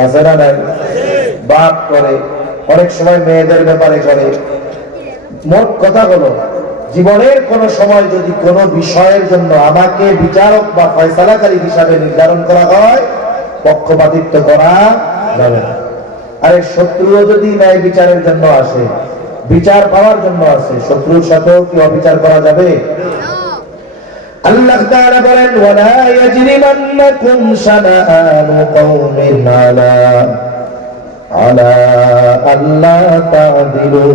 আছে না নাই? বাপ করে, অনেক সময় মেয়েদের ব্যাপারে করে। মোট কথা হলো, জীবনের কোন সময় যদি কোন বিষয়ের জন্য আমাকে বিচারক বা ফয়সালাকারী হিসাবে নির্ধারণ করা হয়, পক্ষপাতিত্ব করা যাবে না। আরে শত্রুও যদি ন্যায় বিচারের জন্য আসে, বিচার পাওয়ার জন্য আসে, শত্রুর সাথেও কি অবিচার করা যাবে? আল্লাহ তাআলা বলেন ওয়ালা ইয়াজরিমান্নাকুম শানাআনু কওমিন আলা আল্লা তা'দিলু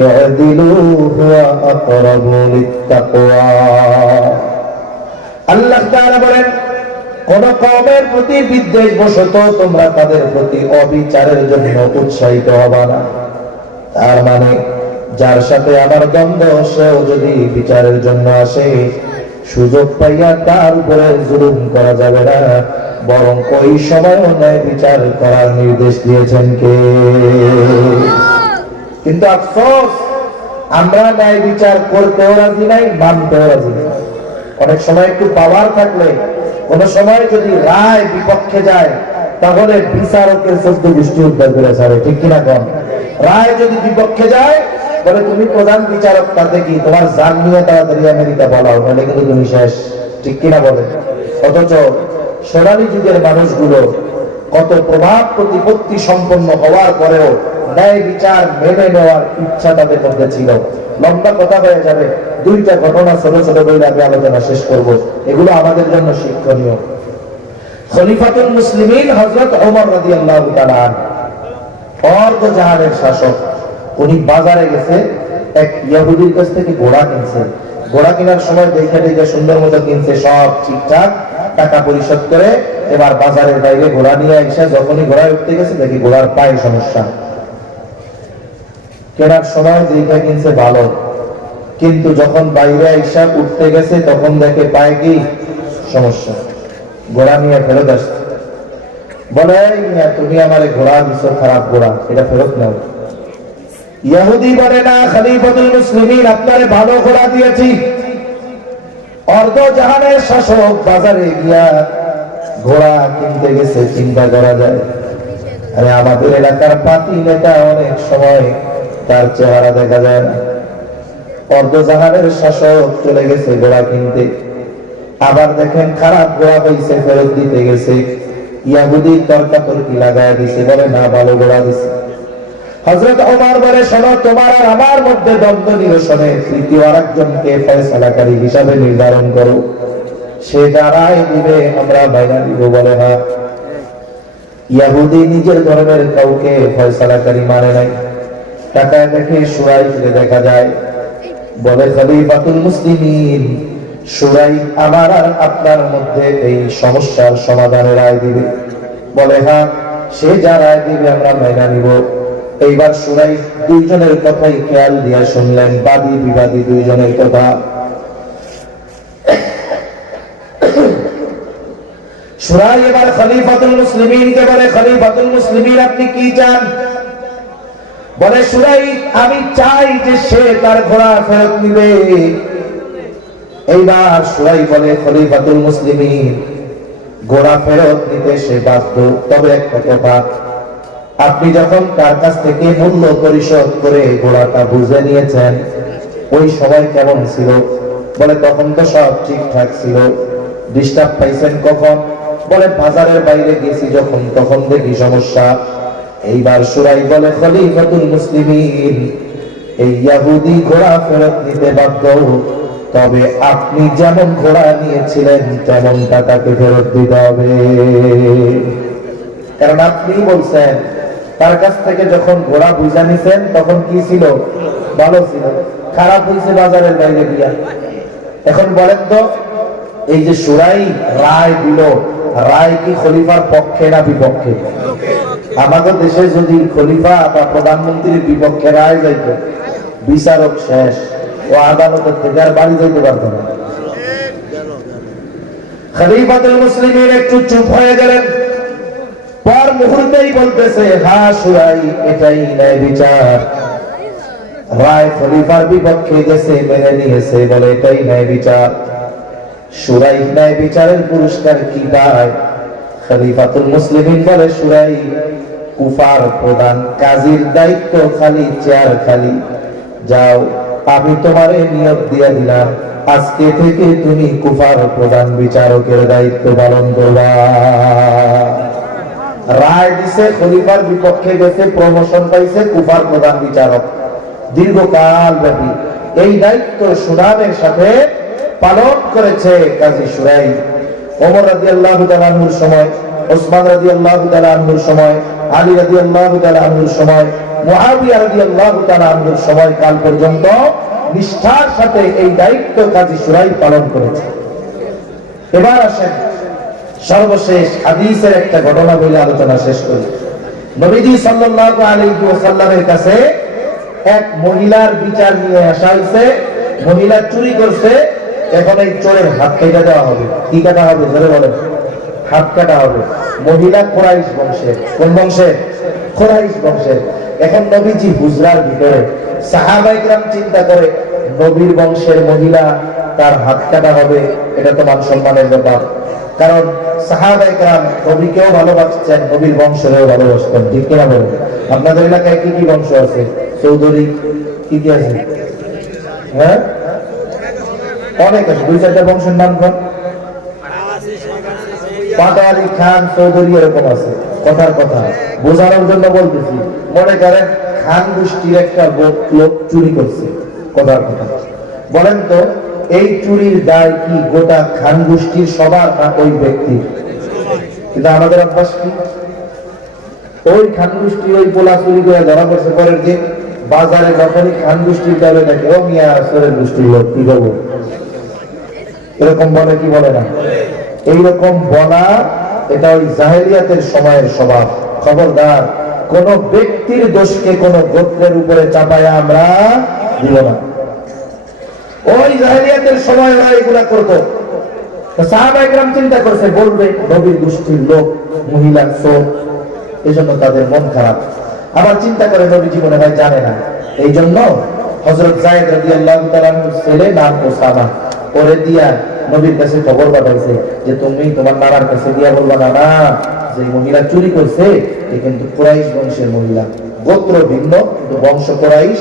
ইয়াদিলু হুয়া আকরাবু লিত্তাকওয়া। আল্লাহ তাআলা বলেন কোন কওমের প্রতি বিদ্বেষ বশত তোমরা তাদের প্রতি অবিচারের জন্য উৎসাহিত হবা না। তার মানে যার সাথে আমার দ্বন্দ্ব, সেও যদি বিচারের জন্য আসে, সুযোগ পাইয়া তার উপরে জুলুম করা যাবে না, বরং ওই সময়ও ন্যায় বিচার করার নির্দেশ দিয়েছেন কে? কিন্তু আফসোস, আমরা ন্যায় বিচার করতেও রাজি নাই, মানতেও রাজি নাই। অনেক সময় একটু পাওয়ার থাকলে, কোন সময় যদি রায় বিপক্ষে যায়, তাহলে বিচারকের 14 দৃষ্টি উদ্ধার করে ছাড়ে, ঠিক কিনা কন? রায় যদি বিপক্ষে যায়, বলে তুমি প্রধান বিচারক, তাতে কি তোমার জান নিয়ে তাড়াতাড়ি আমেরিকা বলাও, নাহলে কিন্তু তুমি শেষ, ঠিক কিনা বলে? অথচ সোনালী যুগের মানুষগুলো কত প্রভাব প্রতিপত্তি সম্পন্ন হওয়ার পরেও ন্যায় বিচার মেনে নেওয়ার ইচ্ছা তাদের মধ্যে ছিল। লম্বা কথা হয়ে যাবে, 2টা ঘটনা ছোট ছোট বলে আমি আলোচনা শেষ করব, এগুলো আমাদের জন্য শিক্ষণীয়। খলিফাতুল মুসলিমিন হযরত ওমর রাদিয়াল্লাহু তাআলা অর্ধজাহানের শাসক, উনি বাজারে গেছে, এক ইহুদির কাছ থেকে ঘোড়া কিনছে। ঘোড়া কেনার সময় দেখে দেখে সুন্দর মতো কিনছে, সব ঠিকঠাক, টাকা পরিশোধ করে এবার বাজারের বাইরে ঘোড়া নিয়ে এসে যখনই ঘোড়ায় উঠতে গেছে, দেখি ঘোড়ার পায়ে সমস্যা। কেনার সময় যেটা কিনছে ভালো, কিন্তু যখন বাইরে এসে উঠতে গেছে তখন দেখে পায়ে কি সমস্যা। ঘোড়া নিয়ে ফেরত আসছে, বলে তুমি আমারে ঘোড়া দিছো, খারাপ ঘোড়া, এটা ফেরত নাও। ইহুদি বলে না, খলিফাতুল মুসলিমিন আপনারে ভালো ঘোড়া দিয়েছি। অর্ধজাহানের শাসক বাজারে গিয়া ঘোড়া কিনতে গেছে, চিন্তা করা যায়। আরে আমাদের এলাকার পাতি নেতা অনেক সময় তার চেহারা দেখা যায় না। অর্ধজাহানের শাসক চলে গেছে ঘোড়া কিনতে, আবার দেখেন খারাপ ঘোড়া পাইছে, ফেরত দিতে গেছে। ইহুদি তর্কাতর্কি লাগায় দিছে, বলে না ভালো ঘোড়া দিছে। হযরত ওমর বলে শোনো, তোমার আর আমার মধ্যে দ্বন্দ্ব নিরসনে তৃতীয় আরেকজনকে ফয়সালাকারী হিসাবে নির্ধারণ করো, সে যারাই দিবে আমরা বাইনা দিব। বলে না, ইহুদি নিজের ধর্মের কাউকে ফয়সালাকারী মানে নাই। টাকায় দেখে সুরাই ফিরে দেখা যায়, বলে খলিফাতুল মুসলিমিন শুরাই আমার আর আপনার মধ্যে এই সমস্যার সমাধানের রায় দিবে। বলে হ্যাঁ, সে যা রায় দিবে আমরা মেনে নিব। এইবার শুরাই দুইজনের কথাই খেয়াল দিয়া শুনলেন, বাদী বিবাদী দুইজনের কথা। শুরাই এবার খলিফাতুল মুসলিমিনকে বলে, খলিফাতুল মুসলিমিন আপনি কি চান? বলে শুরাই আমি চাই যে সে তার ঘোড়া ফেরত নিবে। এইবার শুরাই বলে খলিফাতুল মুসলিমিন ঘোড়া ফেরত নিতে সে বাধ্য, তবে একটা কথা, আপনি যখন তার কাছ থেকে মূল্য পরিশোধ করে ঘোড়াটা বুঝে নিয়েছেন ওই সময় কেমন ছিল? বলে তখন তো সব ঠিকঠাক ছিল। ডিস্টার্ব পাইছেন কখন? বলে বাজারের বাইরে গেছি যখন, তখন দেখি সমস্যা। এইবার শুরাই বলে খলিফাতুল মুসলিমিন এই ইহুদি ঘোড়া ফেরত নিতে বাধ্য, তবে আপনি যেমন ঘোড়া নিয়েছিলেন তেমনটা তাকে ফেরত দিতে হবে। কারণ আপনি বলছেন তার কাছ থেকে যখন ঘোড়া বুঝা নিছেন তখন কি ছিল? ভালো ছিল। খারাপ হয়েছে বাজারের বাইরে গিয়া। এখন বলেন তো, এই যে শুরাই রায় দিল, রায় কি খলিফার পক্ষে না বিপক্ষে? আমাদের দেশে যদি খলিফা বা প্রধানমন্ত্রীর বিপক্ষে রায় যাইত, বিচারক শেষ, ও আদালতের থেকে আর বাড়ি যাইতে পারত না। খলিফাতুল মুসলিমিন একটু চুপ হয়ে গেলেন। পর মুহূর্তেই বলতেছে, হ্যাঁ শুরাই এটাই ন্যায় বিচার। রায় খলিফার বিপক্ষে গেছে, মেনে নিয়েছে, বলে এটাই ন্যায় বিচার। শুরাই ন্যায় বিচারের পুরস্কার কি পায়? খলিফাতুল মুসলিমিন বলে শুরাই কুফার প্রধান কাজীর দায়িত্ব খালি, চেয়ার খালি। যাও, আমি তোমারে নিয়োগ দিয়ে দিলাম, আজকে থেকে তুমি কুফার প্রধান বিচারকের দায়িত্ব পালন করবা। রায় দিছে, খলিফার বিপক্ষে গেছে, প্রমোশন পাইছে, কুফার প্রধান বিচারক। দীর্ঘকাল ব্যাপী এই দায়িত্ব সুনামের সাথে পালন করেছে কাজী শুরাই। ওমর রাদিয়াল্লাহু তাআলা আনহুর সময়, ওসমান রাদিয়াল্লাহু তাআলা আনহুর সময়, আলী রাদিয়াল্লাহু তাআলা আনহুর সময়, মুআবিয়া রাদিয়াল্লাহু তাআলা আনহুর সময় কাল পর্যন্ত নিষ্ঠার সাথে এই দায়িত্ব কাজী শুরাই পালন করেছে। এবার আসেন সর্বশেষ হাদিসের একটা ঘটনা বলে আলোচনা শেষ করি। নবীজি সাল্লাল্লাহু আলাইহি ওয়াসাল্লামের কাছে এক মহিলার বিচার নিয়ে আসা হয়েছে। মহিলা চুরি করছে, এখন এই চোরের হাত কেটে দেওয়া হবে। কি কাটা হবে? জোরে বলেন। হাত কাটা হবে। মহিলা কুরাইশ বংশের। কোন বংশের? কুরাইশ বংশের। এখন নবীজি হুজরার ভিতরে, সাহাবায়ে কেরাম চিন্তা করে নবীর বংশের মহিলা, তার হাত কাটা হবে, এটা তো মান সম্মানের ব্যাপার। কারণ সাহাবায়ে কেরাম নবীকেও ভালোবাসতেন, নবীর বংশেরও ভালোবাসতেন। ঠিক কিনা বলেন? আপনাদের এলাকায় কি কি বংশ আছে? চৌধুরী কি কি আছে? হ্যাঁ, অনেক আছে। দুই চারটা বংশের নাম কর। পাটালি, খান, চৌধুরী এরকম আছে। কথার কথা বোঝানোর জন্য বলতেছি। মনে করেন খান গোষ্ঠীর একটা লোক চুরি করছে। কথার কথা বলেন তো, এই চুরির দায় কি গোটা খান গোষ্ঠীর সবার না ওই ব্যক্তির? কিন্তু আমাদের অভ্যাস কি, ওই খান গোষ্ঠী ওই পোলা চুরি করে ধরা পড়ছে, পরের দিন বাজারে যখনই খান গোষ্ঠীর দলে দেখে, ও মিয়া আসরের গোষ্ঠীর লোক, কি করবো? এরকম বলে কি বলে না? এইরকম বলা, এটা ওই জাহেলিয়াতের সময়ের স্বভাব। খবরদার, কোন ব্যক্তির দোষকে কোন গোত্রের উপরে চাপায় আমরা দিব না। ওই জাহেলিয়াতের সময় ওরা এগুলা করতো। সাহাবায়ে কেরাম চিন্তা করছে, বলবে নবীর গোষ্ঠীর লোক, মহিলা চোর, এই জন্য তাদের মন খারাপ। আবার চিন্তা করে নবীজি মনে হয় জানে না, এই জন্য হযরত যায়েদ রাদিয়াল্লাহু তাআলা আনহুর ছেলে নাম ওসামা, ওরে দিয়া নবীর কাছে খবর পাঠাইছে যে তুমি তোমার নানার কাছে দিয়া বলবা, না যে মহিলা চুরি করছে এ কিন্তু কুরাইশ বংশের মহিলা। গোত্র ভিন্ন কিন্তু বংশ কুরাইশ,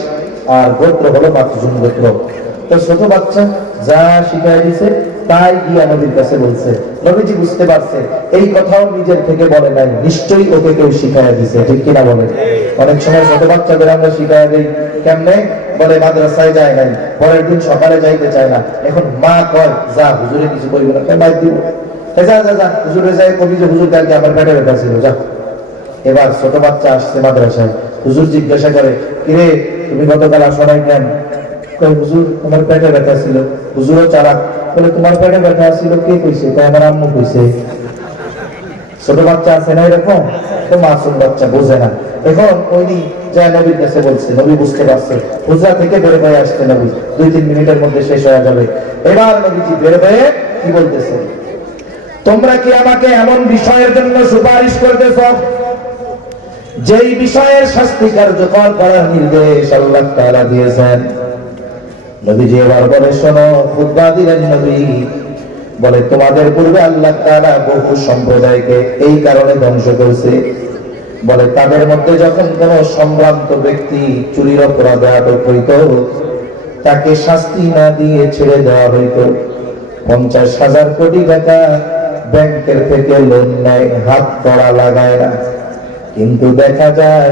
আর গোত্র হলো মাখজুম গোত্র। তো ছোট বাচ্চা যা শিখাই দিছে তাই গিয়া নবীর কাছে বলছে। নবীজি বুঝতে পারছে এই কথাও নিজের থেকে বলে নাই, নিশ্চয়ই ওকে কেউ শিখাইয়া দিছে। ঠিক কিনা বলে? অনেক সময় ছোট বাচ্চাদের আমরা শিখাইয়া দিই কেমনে? বলে মাদ্রাসায় যায় নাই, পরের দিন সকালে যাইতে চায় না। এখন মা কয় যা হুজুরে কিছু করিব না, বাইর দিব, যা যা যা হুজুরে যাই কবি যে হুজুর কালকে আমার পেটে ব্যথা ছিল, যা। এবার ছোট বাচ্চা আসছে মাদ্রাসায়, হুজুর জিজ্ঞাসা করে, কিরে তুমি গতকাল আসো নাই কেন? কয় হুজুর আমার পেটে ব্যথা ছিল। হুজুরও চালাক, বলে তোমার পেটে ব্যথা ছিল কে কইছে? কয় আমার আম্মু কইছে। ছোট বাচ্চা আছে না এরকম, তো মাসুম বাচ্চা বোঝে না। এখন উনি যায় নবীর কাছে বলছে, নবী বুঝতে পারছে হুজরা থেকে বের হয়ে আসছে নবী 2-3 মিনিটের মধ্যে শেষ হয়ে যাবে। এবার নবীজি বের হয়ে কি বলতেছে, তোমরা কি আমাকে এমন বিষয়ের জন্য সুপারিশ করতেছ যেই বিষয়ের শাস্তি কার্যকর করার নির্দেশ আল্লাহ তাআলা দিয়েছেন? নবীজি এবার বলে, শোনো। খুতবা দিলেন নবী, বলে তোমাদের পূর্বে আল্লাহ তাআলা বহু সম্প্রদায়কে এই কারণে ধ্বংস করেছে। বলে তাদের মধ্যে যখন কোন সম্ভ্রান্ত ব্যক্তি চুরির অপরাধে আটক হইত, তাকে শাস্তি না দিয়ে ছেড়ে দেওয়া হইত। 50,000 কোটি টাকা ব্যাংকের থেকে লোন নেয়, হাত কড়া লাগায় না। কিন্তু দেখা যায়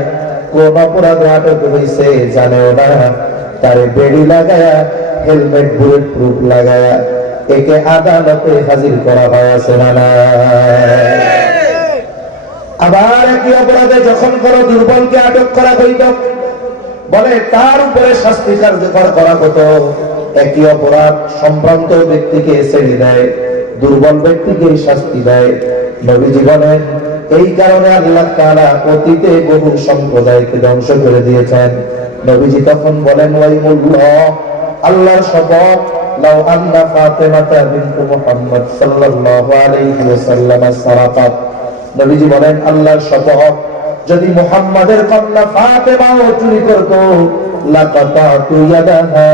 কোন অপরাধে আটক হইছে জানেও না, তারে বেড়ি লাগায়া, হেলমেট বুলেট প্রুফ লাগায়া একে আদালতে হাজির করা হয়, আছে না? আবার একই অপরাধে যখন কোন দুর্বলকে আটক করা হইত, বলে তার উপরে শাস্তি কার্যকর করা হতো। একই অপরাধ সম্ভ্রান্ত ব্যক্তিকে ছেড়ে দেয়, দুর্বল ব্যক্তিকে শাস্তি দেয়। নবীজি বলেন এই কারণে আল্লাহ তাআলা অতীতে বহু সম্প্রদায়কে ধ্বংস করে দিয়েছেন। নবীজি তখন বলেন, ওয়াইমুল্লাহ, আল্লাহর শপথ, লাউ আন্না ফাতিমাতা বিনত মুহাম্মদ সাল্লাল্লাহু আলাইহি ওয়াসাল্লাম সারাকাত। নবীজি বলেন আল্লাহর শপথ, যদি মুহাম্মাদের কন্যা ফাতেমাও চুরি করত, লাকাতাতু ইয়াদাহা,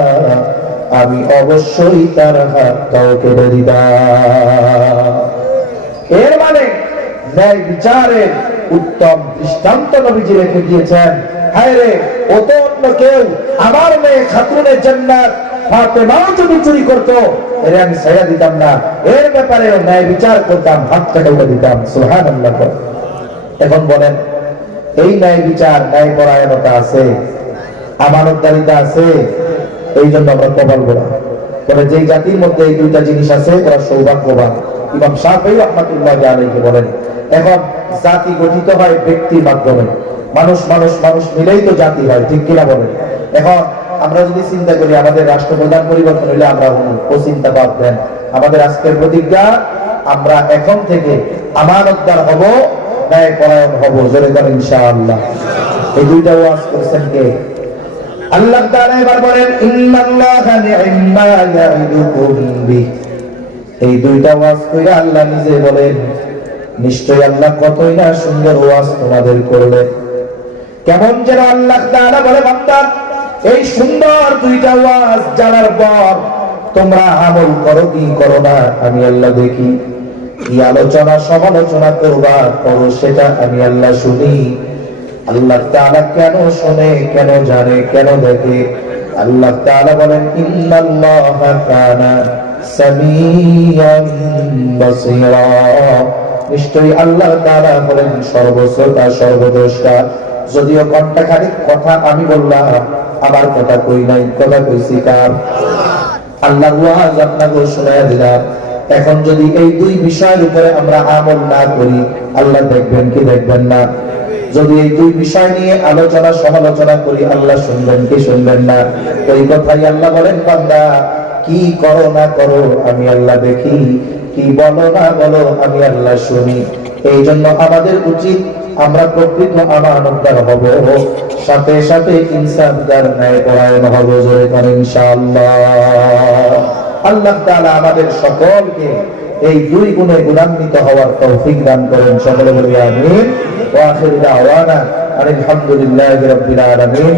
আমি অবশ্যই তার হাতটাও কেটে দিতাম। এর মানে ন্যায় বিচারের উত্তম দৃষ্টান্ত নবীজি রেখে দিয়েছেন। হায় রে, ও তো অন্য কেউ, আমার মেয়ে খাতুনে জান্নাত ফাতেমাও যদি চুরি করত, এর আমি ছায়া দিতাম না, এর ব্যাপারে ন্যায় বিচার করতাম, হাতটা কেটে দিতাম। সুবহানাল্লাহ। এখন বলেন, এই ন্যায় বিচার, ন্যায় পরায়ণতা আছে, আমানতদারিতা আছে, এই জন্য আমরা কপাল গোড়া বলে যেই জাতির মধ্যে এই দুইটা জিনিস আছে ওরা সৌভাগ্যবান। ইমাম শাফিঈ রাহমাতুল্লাহি আলাইহি বলেন, এখন জাতি গঠিত হয় ব্যক্তির মাধ্যমে, মানুষ মানুষ মানুষ মিলেই তো জাতি হয়, ঠিক কিনা বলেন? এখন আমরা যদি চিন্তা করি আমাদের রাষ্ট্রপ্রধান পরিবর্তন হইলে আমরা ও চিন্তা বাদ দেন। আমাদের আজকের প্রতিজ্ঞা, আমরা এখন থেকে আমানতদার হব, ন্যায় পরায়ণ হব, জোরে করেন ইনশাআল্লাহ। এই দুইটা ওয়াজ করেছেন কে? আল্লাহ তাআলা এবার বলেন, ইন্নাল্লাহা নি'ম্মা ইয়া'iদুকুম বিহি। এই দুইটা ওয়াজ কইরা আল্লাহ নিজে বলেন, নিশ্চয়ই আল্লাহ কতই না সুন্দর ওয়াজ তোমাদের করলেন। কেমন যেন আল্লাহ তাআলা বলে, বান্দা, এই সুন্দর দুইটা ওয়াজ জানার পর তোমরা আমল করো কি করো না আমি আল্লাহ দেখি। কি আলোচনা সমালোচনা করবা করো সেটা আমি আল্লাহ শুনি। আল্লাহ তাআলা কেন শুনে, কেন জানে, কেন দেখে? আল্লাহ তাআলা বলেন, ইন্নাল্লাহা কানা সামিয়ান বাসীরা। নিশ্চয়ই আল্লাহ তাআলা হলেন সর্বশ্রোতা, সর্বদ্রষ্টা। যদিও কণ্ঠখানিক কথা আমি বললাম, আমার কথা কই নাই, কথা কইছি কার? আল্লাহর ওয়াজ আপনাকে শোনায়া দিলাম। এখন যদি এই দুই বিষয়ের উপরে আমরা আমল না করি, আল্লাহ দেখবেন কি দেখবেন না? যদি এই দুই বিষয় নিয়ে আলোচনা সমালোচনা করি, আল্লাহ শুনবেন কি শুনবেন না? ওই কথাই আল্লাহ বলেন, বান্দা, কি করো না করো আমি আল্লাহ দেখি, কি বলো না বলো আমি আল্লাহ শুনি। এই জন্য আমাদের উচিত আমরা প্রকৃত আমানতদার হব, সাথে সাথে ইনসাফদার, ন্যায় পরায়ণ হব, জোরে করেন ইনশাআল্লাহ। আল্লাহ তাআলা আমাদের সকলকে এই দুই গুণে গুণান্বিত হওয়ার তৌফিক দান করেন। সকলে বলি আমিন। ওয়া আখিরু দাওয়ানা আলহামদুলিল্লাহি রাব্বিল আলামিন।